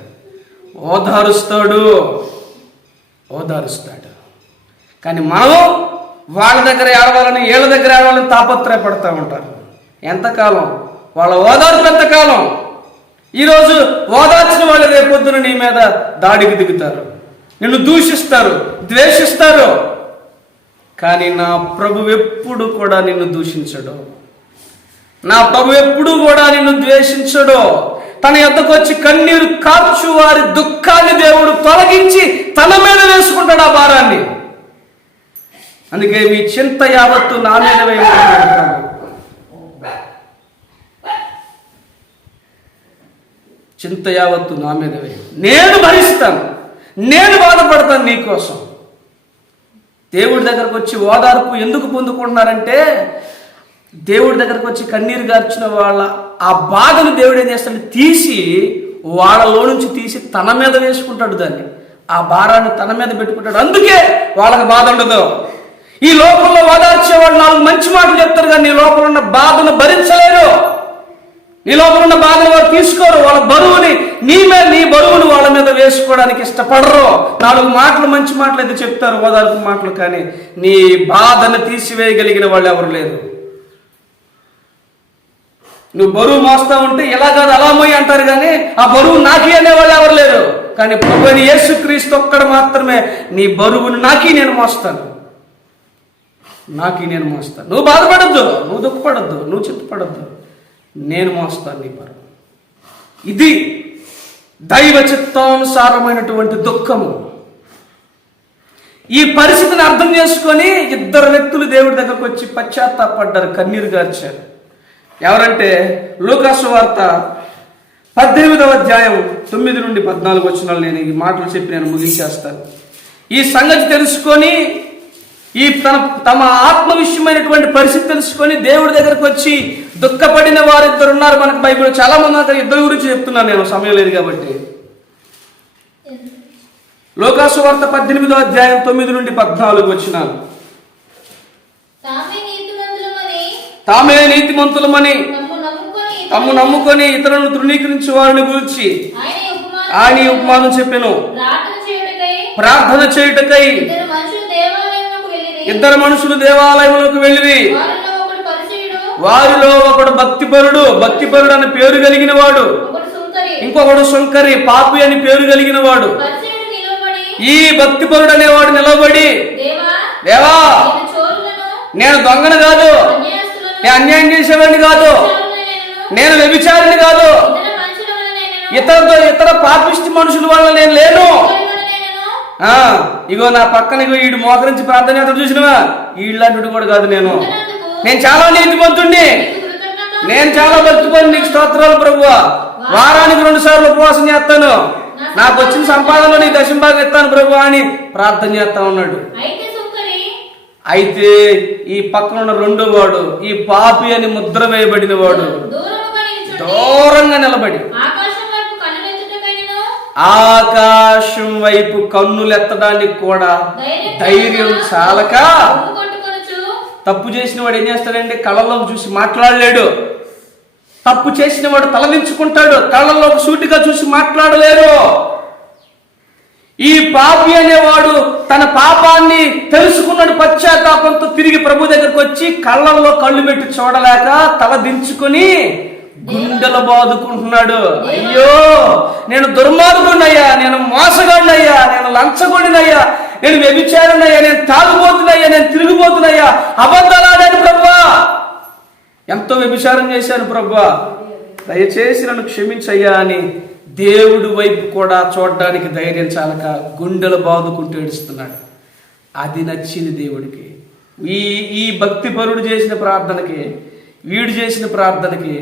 ఓదారుస్తాడు. కానీ మనం వాళ్ళ దగ్గర ఏడవాలని, వీళ్ళ దగ్గర ఏడవాలని తాపత్రయపడతా ఉంటారు. ఎంతకాలం వాళ్ళ ఓదార్పు? ఎంతకాలం? ఈరోజు ఓదార్చిన వాళ్ళు రేపొద్దున నీ మీద దాడికి దిగుతారు, నిన్ను దూషిస్తారు, ద్వేషిస్తారు. కానీ నా ప్రభు ఎప్పుడు కూడా నిన్ను దూషించడు, నా ప్రభు ఎప్పుడు కూడా నిన్ను ద్వేషించడు. తన యొద్దకు వచ్చి కన్నీరు కార్చు వారి దుఃఖాన్ని దేవుడు తొలగించి తన మీద వేసుకుంటాడు ఆ భారాన్ని. అందుకే మీ చింత యావత్తు నా మీద వేయమంటాడు. చింత యావత్తు నా మీద వేయ, నేను భరిస్తాను, నేను బాధపడతాను నీకోసం. దేవుడి దగ్గరకు వచ్చి ఓదార్పు ఎందుకు పొందుకుంటున్నారంటే, దేవుడి దగ్గరకు వచ్చి కన్నీరు గార్చిన వాళ్ళ ఆ బాధను దేవుడు ఏం చేస్తాడు, తీసి వాళ్ళలో నుంచి తీసి తన మీద వేసుకుంటాడు. దాన్ని, ఆ భారాన్ని తన మీద పెట్టుకుంటాడు. అందుకే వాళ్ళకి బాధ ఉండదు. ఈ లోకంలో ఓదార్చే వాళ్ళు 4 మంచి మాటలు చెప్తారు, కానీ నీ లోపల ఉన్న బాధను భరించలేరు. నీ లోపల ఉన్న బాధను వారు తీసుకోరు. వాళ్ళ బరువుని నీ బరువును వాళ్ళ మీద వేసుకోవడానికి ఇష్టపడరు. 4 మాటలు, మంచి మాటలు అయితే చెప్తారు, ఓదార్పు మాటలు, కానీ నీ బాధను తీసివేయగలిగిన వాళ్ళు ఎవరు లేరు. నువ్వు బరువు మోస్తా ఉంటే ఇలా కాదు అలా మోయి అంటారు, కానీ ఆ బరువు నాకీ అనేవాళ్ళు ఎవరు లేరు. కానీ ప్రభువైన యేసుక్రీస్తు ఒక్కడు మాత్రమే నీ బరువును నాకీ నేను మోస్తాను. నువ్వు బాధపడద్దు, నువ్వు దుఃఖపడద్దు, నువ్వు చింతపడద్దు, నేను మోస్తాను నీ బరువు. ఇది దైవ చిత్తానుసారమైనటువంటి దుఃఖము. ఈ పరిస్థితిని అర్థం చేసుకొని 2 వ్యక్తులు దేవుడి దగ్గరకు వచ్చి పశ్చాత్తాపడ్డారు, కన్నీరు గార్చారు. ఎవరంటే లూకాసు వార్త 18వ అధ్యాయం 9 నుండి 14 వచనాలు నేను ఈ మాటలు చెప్పి నేను ముగించేస్తాను. ఈ సంగతి తెలుసుకొని, ఈ తమ ఆత్మ విషయమైనటువంటి పరిస్థితి తెలుసుకొని దేవుడి దగ్గరకు వచ్చి దుఃఖపడిన వారు 2 ఉన్నారు మనకు బైబిల్. చాలా మంది అక్కడ 2 గురించి చెప్తున్నాను, నేను సమయం లేదు కాబట్టి. లూకాసు వార్త 18వ అధ్యాయం 9 నుండి 14 వచనాలు. తామే నీతిమంతులమని తమ్ము నమ్ముకొని ఇతరులను తృణీకరించి వారిని గురించి ఆయన ఉపమానం చెప్పెను. ప్రార్థన చేయుటకై 2 మనుషులు దేవాలయంలోకి వెళ్ళి, వారిలో ఒకడు భక్తిపరుడు అని పేరు కలిగిన వాడు, ఇంకొకడు సుంకరి పాపి అని పేరు కలిగిన వాడు. ఈ భక్తిపరుడు అనేవాడు నిలబడి, దేవా, నేను దొంగను కాదు, నేను అన్యాయం చేసేవాడిని కాదు, నేను వ్యభిచారిని కాదు, ఇతర పాపిష్టి మనుషుల వల్ల నేను లేను, ఇగో నా పక్కన ఇగో వీడు మోకరించి ప్రార్థన చేస్తాడు చూసినవా, వీళ్ళంటుడు కూడా కాదు. నేను చాలా నీతిమంతుణ్ణి, నేను చాలా భక్తిపరుని, నీకు స్తోత్రాలు ప్రభువా, వారానికి 2 సార్లు ఉపవాసం చేస్తాను, నాకు వచ్చిన సంపాదనలో నీ దశంభాగం ఇస్తాను ప్రభువా అని ప్రార్థన చేస్తా ఉన్నాడు. అయితే ఈ పక్కన ఉన్న 2వ వాడు, ఈ పాపి అని ముద్ర వేయబడిన వాడు దూరంగా నిలబడి ఆకాశం వైపు కన్నులెత్తడానికి కూడా ధైర్యం చాలక, తప్పు చేసిన వాడు ఏం చేస్తాడంటే కళ్ళల్లోకి చూసి మాట్లాడలేడు. తప్పు చేసిన వాడు తలదించుకుంటాడు, కళ్ళల్లోకి సూటిగా చూసి మాట్లాడలేరు. ఈ పాపి అనేవాడు తన పాపాన్ని తెలుసుకున్నాడు, పశ్చాత్తాపంతో తిరిగి ప్రభు దగ్గరకు వచ్చి కళ్ళల్లో కళ్ళు పెట్టి చూడలేక తల దించుకొని గుండెలు బాదుకుంటున్నాడు. అయ్యో, నేను దుర్మార్గుడినయ్యా, నేను మోసగాడినయ్యా, నేను లంచగొడినయ్యా, నేను వ్యభిచారునయ్యా, నేను తాగుబోతున్నయ్యా, నేను తిరిగిపోతున్నాయ్యా, అబద్ధాలాడాను ప్రభువా, ఎంతో వ్యభిచారం చేశాను ప్రభువా, దయచేసి నన్ను క్షమించయ్యా అని దేవుడి వైపు కూడా చూడడానికి ధైర్యం చాలక గుండెలు బాదుకుంటూ ఏడుస్తున్నాడు. అది నచ్చింది దేవుడికి. ఈ భక్తిపరుడు చేసిన ప్రార్థనకి వీడు చేసిన ప్రార్థనకి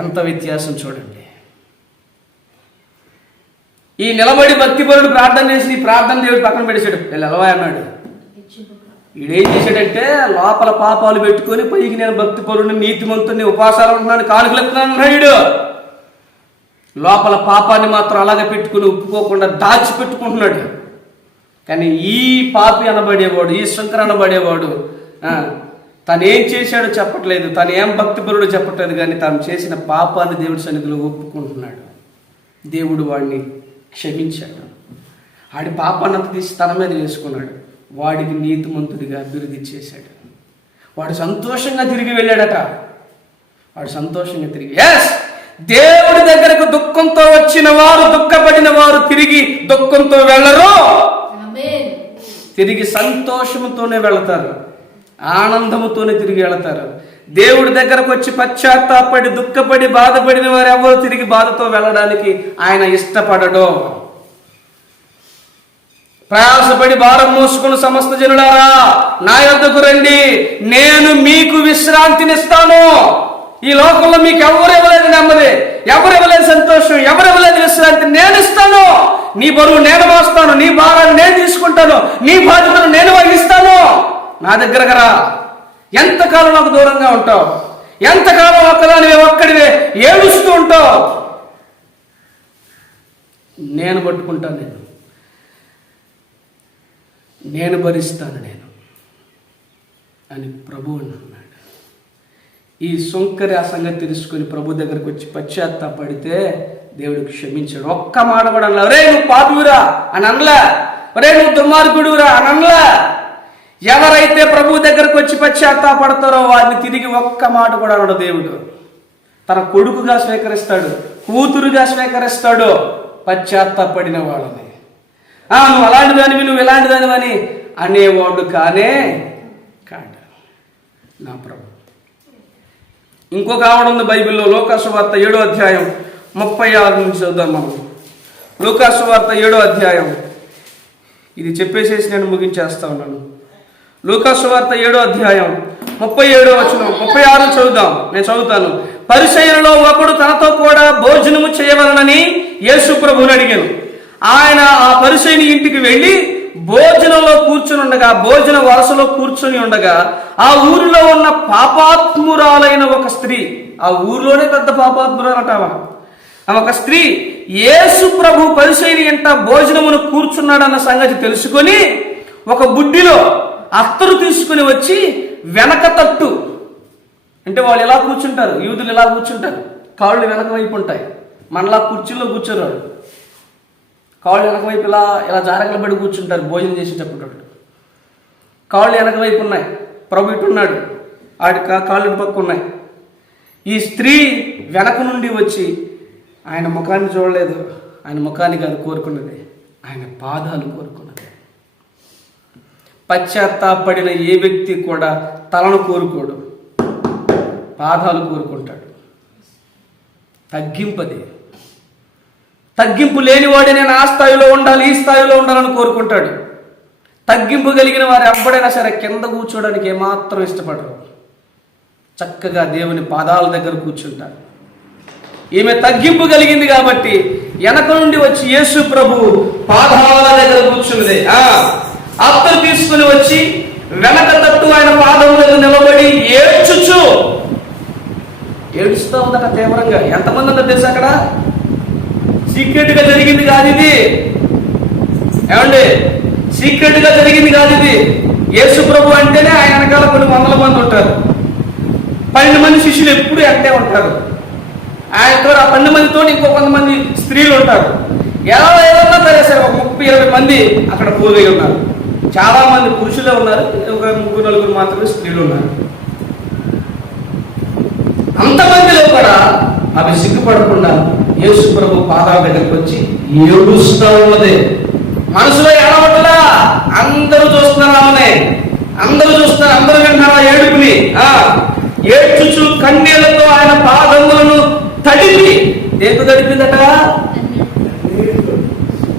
ఎంత వ్యత్యాసం చూడండి. ఈ నిలబడి భక్తిపరుడు ప్రార్థన చేసి ఈ ప్రార్థన దేవుడు పక్కన పెట్టేశాడు. వెళ్ళవా అన్నాడు. వీడేం చేశాడంటే లోపల పాపాలు పెట్టుకొని పైకి నేను భక్తిపరుడిని, నీతిమంతుని, ఉపాసాలు ఉంటున్నాను, కానుకలు ఎత్తున్నాను అన్నాడు. లోపల పాపాన్ని మాత్రం అలాగే పెట్టుకుని ఒప్పుకోకుండా దాచిపెట్టుకుంటున్నాడు. కానీ ఈ పాపి అనబడేవాడు, ఈ శంకర్ అనబడేవాడు తను ఏం చేశాడో చెప్పట్లేదు, తను ఏం భక్తిపరుడో చెప్పట్లేదు, కానీ తాను చేసిన పాపాన్ని దేవుడి సన్నిధిలో ఒప్పుకుంటున్నాడు. దేవుడు వాడిని క్షమించాడు. వాడి పాపాన్ని తీసి తన మీద వేసుకున్నాడు. వాడికి నీతిమంతుడిగా అభివృద్ధి చేశాడు. వాడు సంతోషంగా తిరిగి వెళ్ళాడట. వాడు సంతోషంగా తిరిగి, దేవుడి దగ్గరకు దుఃఖంతో వచ్చిన వారు, దుఃఖపడిన వారు తిరిగి దుఃఖంతో వెళ్ళరు, తిరిగి సంతోషంతోనే వెళతారు, ఆనందముతోనే తిరిగి వెళతారు. దేవుడి దగ్గరకు వచ్చి పశ్చాత్తాపడి దుఃఖపడి బాధపడిన వారు ఎవరు తిరిగి బాధతో వెళ్ళడానికి ఆయన ఇష్టపడడు. ప్రయాసపడి భారం మోసుకుని సమస్త జనులారా నా యొద్దకు రండి, నేను మీకు విశ్రాంతినిస్తాను. ఈ లోకంలో మీకు ఎవరు ఇవ్వలేదు నెమ్మది, ఎవరు ఇవ్వలేదు సంతోషం, ఎవరు ఇవ్వలేదు విశ్రాంతి, నేను ఇస్తాను. నీ బరువు నేను మోస్తాను, నీ భారాన్ని నేను తీసుకుంటాను, నీ బాధ్యతను నేను వహిస్తాను. నా దగ్గరకు రా. ఎంతకాలం నాకు దూరంగా ఉంటావు, ఎంతకాలం ఒక్కదానివే ఒక్కడివే ఏడుస్తూ ఉంటావు, నేను పట్టుకుంటాను, నేను భరిస్తాను నేను అని ప్రభువు అన్నాడు. ఈ సొంకరి ఆ సంగతి తెలుసుకొని ప్రభు దగ్గరకు వచ్చి పశ్చాత్తాపడితే దేవుడికి క్షమించాడు. ఒక్క మాట కూడా అనలే, ఒరే నువ్వు పాపివురా అని అనలే, ఒరే నువ్వు దుర్మార్గుడురా అని అనలే. ఎవరైతే ప్రభు దగ్గరకు వచ్చి పశ్చాత్తాపడతారో వారిని తిరిగి ఒక్క మాట కూడా అనడు. దేవుడు తన కొడుకుగా స్వీకరిస్తాడు, కూతురుగా స్వీకరిస్తాడు పశ్చాత్తాపడిన వాళ్ళని. నువ్వు అలాంటి దానివి, నువ్వు ఇలాంటి దానివని అనేవాడు కానే కాడు నా ప్రభు. ఇంకొక ఆవిడ ఉంది బైబిల్లో, లూకాసు వార్త 7వ అధ్యాయం 36 నుంచి చదువుదాం మనం. లూకాసు వార్త 7వ అధ్యాయం, ఇది చెప్పేసేసి నేను ముగించేస్తా ఉన్నాను. లూకాసు వార్త 7వ అధ్యాయం 37వ వచనం 36 చదువుదాం, నేను చదువుతాను. పరిసయ్యులలో ఒకడు తనతో కూడా భోజనము చేయవలనని యేసు ప్రభువుని అడిగాను. ఆయన ఆ పరిసయ్యుని ఇంటికి వెళ్ళి భోజనంలో కూర్చుని ఉండగా, భోజన వరసలో కూర్చొని ఉండగా, ఆ ఊరిలో ఉన్న పాపాత్మురాలైన ఒక స్త్రీ, ఆ ఊరిలోనే పెద్ద పాపాత్మురాలట ఆమె ఒక స్త్రీ, యేసు ప్రభు పరిసయ్యుని ఇంట భోజనమును కూర్చున్నాడన్న సంగతి తెలుసుకొని ఒక బుడ్డిలో అత్తరు తీసుకుని వచ్చి వెనక తట్టు, అంటే వాళ్ళు ఎలా కూర్చుంటారు, యూదులు ఎలా కూర్చుంటారు, కాళ్ళు వెనక వైపు ఉంటాయి, మనలా కుర్చీలో కూర్చోరు వాళ్ళు, కాళ్ళు వెనక వైపు ఇలా ఇలా జారగలబడి కూర్చుంటారు భోజనం చేసేటప్పుడు. కాళ్ళు వెనక వైపు ఉన్నాయి, ప్రభు ఇటున్నాడు, ఆడి కాళ్ళు పక్క ఉన్నాయి. ఈ స్త్రీ వెనక నుండి వచ్చి ఆయన ముఖాన్ని చూడలేదు, ఆయన ముఖాన్ని కాదు కోరుకున్నది, ఆయన పాదాలు కోరుకున్నది. పశ్చాత్తాపడిన ఏ వ్యక్తి కూడా తలను కోరుకోడు, పాదాలు కోరుకుంటాడు. తగ్గింపది. తగ్గింపు లేనివాడే నేను ఆ స్థాయిలో ఉండాలి, ఈ స్థాయిలో ఉండాలని కోరుకుంటాడు. తగ్గింపు కలిగిన వారు ఎప్పుడైనా సరే కింద కూర్చోడానికి ఏమాత్రం ఇష్టపడరు. చక్కగా దేవుని పాదాల దగ్గర కూర్చుంటారు. ఈమె తగ్గింపు కలిగింది కాబట్టి వెనక నుండి వచ్చి యేసు ప్రభు పాదాల దగ్గర కూర్చున్నది. అత్తరు తీసుకుని వచ్చి వెనక తట్టు ఆయన పాదం దగ్గర నిలబడి ఏడుస్తూ ఉందట తీవ్రంగా. ఎంతమంది ఉందో తెలుసు అక్కడ? సీక్రెట్ గా జరిగింది కాదు ఇది. ఏమండి, సీక్రెట్ గా జరిగింది కాదు ఇది. యేసు ప్రభు అంటేనే ఆయన వెనకాల కొన్ని వందల మంది ఉంటారు. 12 మంది శిష్యులు ఎప్పుడు అంటే ఉంటారు. ఆయనతో ఆ 12 మందితో ఇంకో కొంతమంది స్త్రీలు ఉంటారు. ఏదన్నా సరే ఒక 30-20 మంది అక్కడ పోయి ఉన్నారు. చాలా మంది పురుషులే ఉన్నారు, ఒక 3-4 మాత్రమే స్త్రీలు ఉన్నారు. అంతమందిలో కూడా అవి సిగ్గుపడకుండా యేసు ప్రభు పాదాల దగ్గరికి వచ్చి ఏడుస్తూ ఉన్నది. మనసులో ఏడవట్లా, అందరూ చూస్తున్నారు ఆమె, అందరూ చూస్తున్నారు, అందరూ వింటున్నారు ఆ ఏడుపుని. ఏడ్చుచు కన్నీళ్లతో ఆయన పాదములను తడిపి, దేంతో తడిపిందట?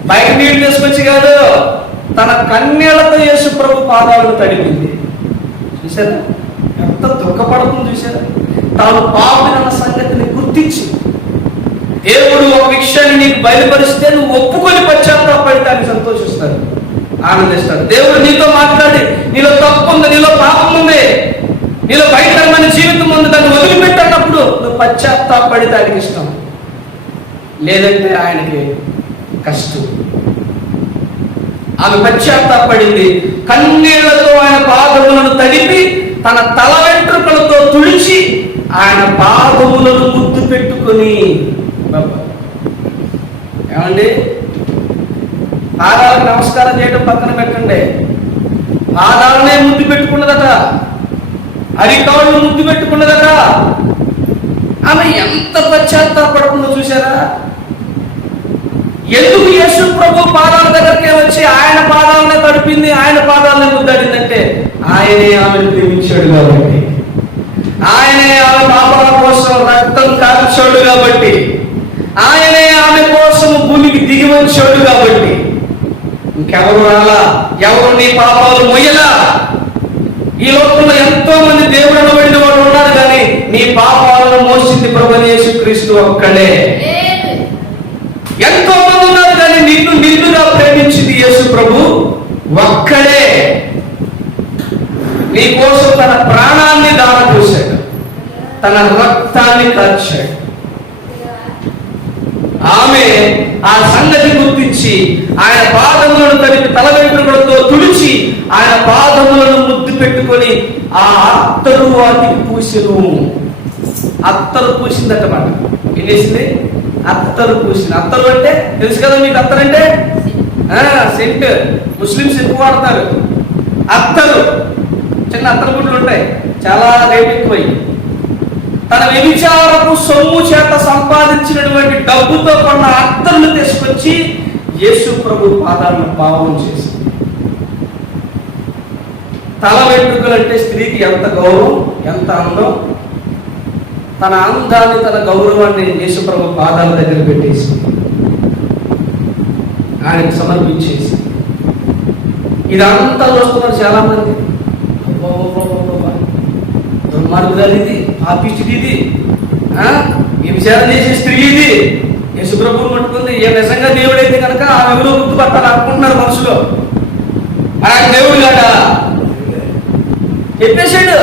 బయట నీళ్లు తీసుకొచ్చి కాదు, తన కన్నీళ్లతో యేసు ప్రభు పాదాలను తడిపింది. చూసారా ఎంత దుఃఖపడుతుంది? చూసారా? తాను పాపినన్న సంగతిని గుర్తించి దేవుడు ఒక విషయాన్ని నీకు బయలుపరిస్తే నువ్వు ఒప్పుకొని పశ్చాత్తాపడటానికి సంతోషిస్తాడు, ఆనందిస్తాడు. దేవుడు నీతో మాట్లాడి నీలో తప్పు ఉంది, నీలో పాపం ఉంది, నీలో భయంకరమైన జీవితం ఉంది, దాన్ని వదిలిపెట్టినప్పుడు నువ్వు పశ్చాత్తాపడితే ఆయనకి ఇష్టం, లేదంటే ఆయనకి కష్టం. ఆమె పశ్చాత్తాపడింది. కన్నీళ్లతో ఆయన పాదములను తడిపి తన తల వెంట్రుకలతో తుడిచి ఆయన పాదములను ముద్దు పెట్టుకొని, ఏమండి, పాదాలకు నమస్కారం చేయడం పక్కన పెట్టండి, పాదాలనే ముద్దు పెట్టుకున్నదట, అరికాళ్ళు ముద్దు పెట్టుకున్నదట. ఆమె ఎంత పశ్చాత్తాపడుతుందో చూసారా? ఎందుకు యేసు ప్రభు పాదాల దగ్గరికి వచ్చి ఆయన పాదాలనే తడిపింది, ఆయన పాదాలనే ముద్దాడిందంటే ఆయనే ఆమెను ప్రేమించాడు కాబట్టి, ఆయనే ఆమె పాపాల కోసం రక్తం కార్చాడు కాబట్టి, ఆయనే ఆమె కోసం భూమికి దిగి వచ్చాడు కాబట్టి. ఇంకెవరు రాలా, ఎవరు నీ పాపాలు మొయ్యలా. ఈ లోకంలో ఎంతో మంది దేవుడు అనబడిన వాడు ఉన్నారు, కానీ నీ పాపాలను మోసింది ప్రభువైన యేసుక్రీస్తు ఒక్కడే. ఎంతో మంది ఉన్నారు, కానీ నిన్ను నిన్నుగా ప్రేమించింది యేసు ప్రభు ఒక్కడే. నీ కోసం తన ప్రాణాన్ని దానం చేశాడు, తన రక్తాన్ని కార్చాడు. ఆమె ఆ సంగతి గుర్తించి ఆయన పాదములను తడిపి తల వెంట్రుకలతో తుడిచి ఆయన పాదములను ముద్దు పెట్టుకొని ఆ అత్తరు వాటికి పూసెను. అత్తరు పూసిందట మాట. ఏం చేసింది? అత్తరు పూసింది. అత్తరు అంటే తెలుసు కదా మీకు, అత్తరు అంటే సెంట్. ముస్లిమ్స్ ఎక్కువ వాడతారు అత్తరు. చిన్న అత్తరు గుడ్లు ఉంటాయి, చాలా రేట్ ఎక్కువై. తన వ్యభిచారపు సొమ్ము చేత సంపాదించినటువంటి డబ్బుతో కొన్న అత్తరును తీసుకొచ్చి యేసు ప్రభు పాదాలను పావనం చేసి, తల వెంట్రుకలు అంటే స్త్రీకి ఎంత గౌరవం, ఎంత అందం. తన అందాన్ని, తన గౌరవాన్ని యేసు ప్రభు పాదాల దగ్గర పెట్టేసి ఆయనకు సమర్పించేసి, ఇదంతా చూస్తున్నారు చాలా మంది. దుర్మార్గురాలు ఇది, పాపిష్టిది ఇది, ఈ విచారం చేసే స్త్రీ ఇది, యేసు ప్రభువును పట్టుకుంది. ఏ నిజంగా దేవుడైతే కనుక ఆ ఎవరో గుర్తుపట్టాలి అనుకుంటున్నారు మనసులో. ఆయన దేవుడు కాడా? చెప్పేశాడు,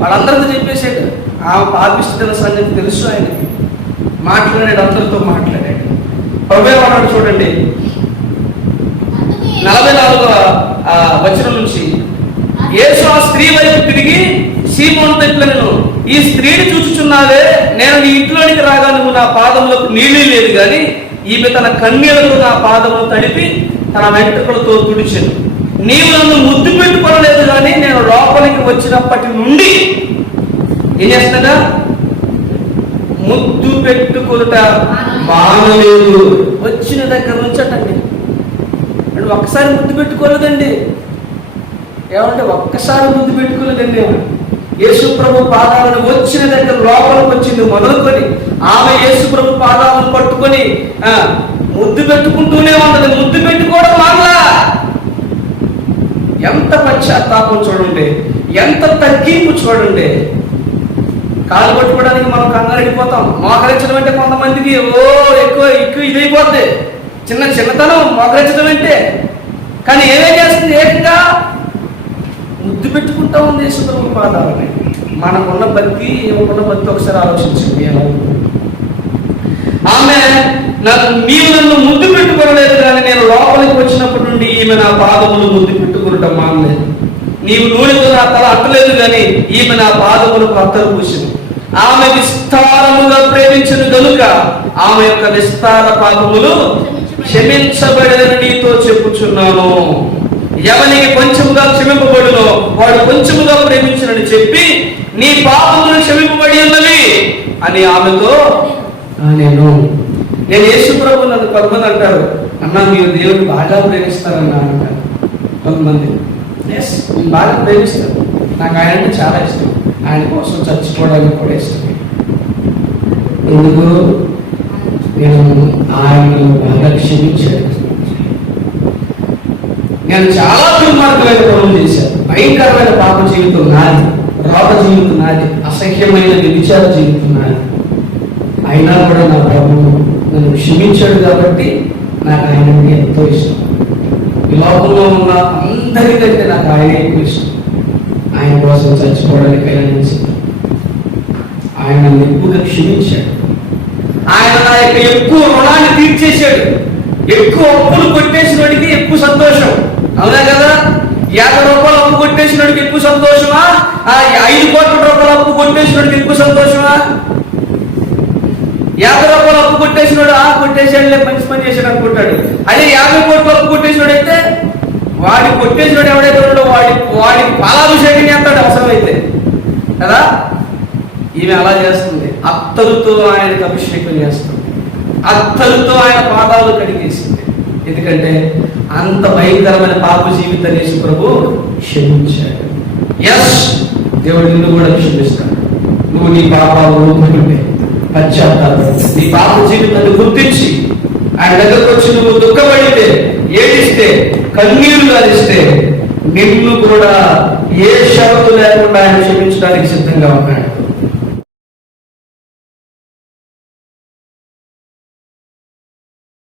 వాళ్ళందరితో చెప్పేశాడు. ఆ పాపిష్టిన సంగతి తెలుసు ఆయనకి. మాట్లాడాడు, అందరితో మాట్లాడాడు. ప్రభువే అన్నాడు చూడండి 44వ వచనం నుంచి, యేసు ఆ స్త్రీ వైపు తిరిగి సీమోనుతో ఇట్లనెను, ఈ స్త్రీని చూచుచున్నావే, నేను నీ ఇంట్లోనికి రాగా నువ్వు నా పాదములకు నీళ్ళు లేదు, కానీ ఈమె తన కన్నీళ్లతో నా పాదములు తడిపి తన వెంట్రుకలతో తుడిచెను. నీవు నన్ను ముద్దు పెట్టుకోలేదు, కానీ నేను లోపలికి వచ్చినప్పటి నుండి ఏం చేస్తున్నా? ముద్దు పెట్టుకునుట మానలేదు. వచ్చిన దగ్గర నుంచి అటండి, అంటే ఒక్కసారి ముద్దు పెట్టుకోలేదండి. ఏమంటే ఒక్కసారి ముద్దు పెట్టుకోలేదండి. యేసు ప్రభు పాదాలను వచ్చిన దగ్గర లోపలికి వచ్చింది మొదలుకొని ఆమె యేసు ప్రభు పాదాలను పట్టుకొని ముద్దు పెట్టుకుంటూనే ఉన్నది. ముద్దు పెట్టుకోవడం మానలా. ఎంత పశ్చాత్తాపం చూడండి, ఎంత తగ్గింపు చూడండి. కాలు పట్టుకోవడానికి మనం కంగారెడిపోతాం. మోకరించడం అంటే కొంతమందికి ఎక్కువ ఇదైపోద్ది. చిన్నతనం మోకరించడం అంటే. కానీ ఏమేం చేస్తుంది? ఏకంగా ముద్దు పెట్టుకుంటా ఉంది యేసు ప్రభు పాదాలని. మనకున్న భక్తి, ఏమకున్న భక్తి ఒకసారి ఆలోచించండి. ఎలా ఉంటుంది? ఆమె మీరు నన్ను ముద్దు పెట్టుకోలేదు, కానీ నేను లోపలికి వచ్చినప్పటి నుండి ఈమె నా పాదములు ముద్దు పెట్టుకునటం మానలేదు. నీవు నూనెతో నా తల అట్టలేదు, కానీ ఈమె నా పాదములకు అత్తరు పూసింది. ఆమె విస్తారముగా ప్రేమించను గనుక ఆమె యొక్క విస్తార పాపములు క్షమించబడదని నీతో చెప్పుచున్నాను. ఎవరికి కొంచెముగా క్షమింపబడునో వాడు కొంచెముగా ప్రేమించనని చెప్పి నీ పాపములు క్షమింపబడి ఉన్నవి అని ఆమెతో నేను యేసు ప్రభు నన్ను కొంతమంది అంటారు, అన్నా మీరు దేవుని బాగా ప్రేమిస్తారన్నా అంటారు కొంతమంది. ఎస్, నేను బాగా ప్రేమిస్తాను. నాకు ఆయన అంటే చాలా ఇష్టం. ఆయన కోసం చచ్చిపోవడానికి కూడా ఇష్టం. ఎందుకు? నేను ఆయన బాగా క్షమించాను. నేను చాలా దుర్మార్గమైన పనులు చేశాను. భయంకరమైన పాప జీవితం నాది, రోగ జీవితం నాది, అసహ్యమైన వ్యభిచార జీవితం నాది. అయినా కూడా నా ప్రభువు నన్ను క్షమించాడు కాబట్టి నాకు ఆయన ఎంతో ఇష్టం. ఈ లోకంలో ఉన్న అందరికంటే నాకు ఆయన ఎక్కువ ఇష్టం. ఆయన కోసం చచ్చిపోవడానికి ఆయన నన్ను ఎక్కువగా క్షమించాడు. ఆయన నా యొక్క ఎక్కువ రుణాన్ని తీర్చేశాడు. ఎక్కువ అప్పులు కొట్టేసిన వాడికి ఎక్కువ సంతోషం. అవునా కదా? 50 రూపాయలు అప్పు కొట్టేసిన వాడికి ఎక్కువ సంతోషమా? 5 కోట్ల రూపాయలు అప్పు కొట్టేసిన వాడికి ఎక్కువ సంతోషమా? 50 రూపాయలు అప్పు కొట్టేసినాడు, కొట్టేసాడులే మంచి పని చేశాడు అనుకుంటాడు. అదే 50 కోట్ల అప్పు కొట్టేసినాడు అయితే వాడి కొట్టేసినాడు ఎవడైతే ఉన్నాడో వాడికి పాలాభిషేకం చేస్తాడు అవసరమైతే కదా. ఈమె అలా చేస్తుంది. అత్తరుతో ఆయనకు అభిషేకం చేస్తుంది. అత్తరుతో ఆయన పాదాలు కడిగేసింది. ఎందుకంటే అంత భయంకరమైన పాప జీవితాన్ని యేసు ప్రభు క్షమించాడు. ఎస్, దేవుడు నిన్ను కూడా క్షమిస్తాడు. నువ్వు నీ పాపాలు ఒప్పుకుంటే, పశ్చాత్తాపం, నీ పాప జీవితాన్ని గుర్తించి ఆయన దగ్గరకు వచ్చి నువ్వు దుఃఖపడితే, ఏడిస్తే, కన్నీరు గారిస్తే నిన్ను కూడా ఏ షరతు లేకుండా ఆయన క్షమించడానికి సిద్ధంగా ఉన్నాడు.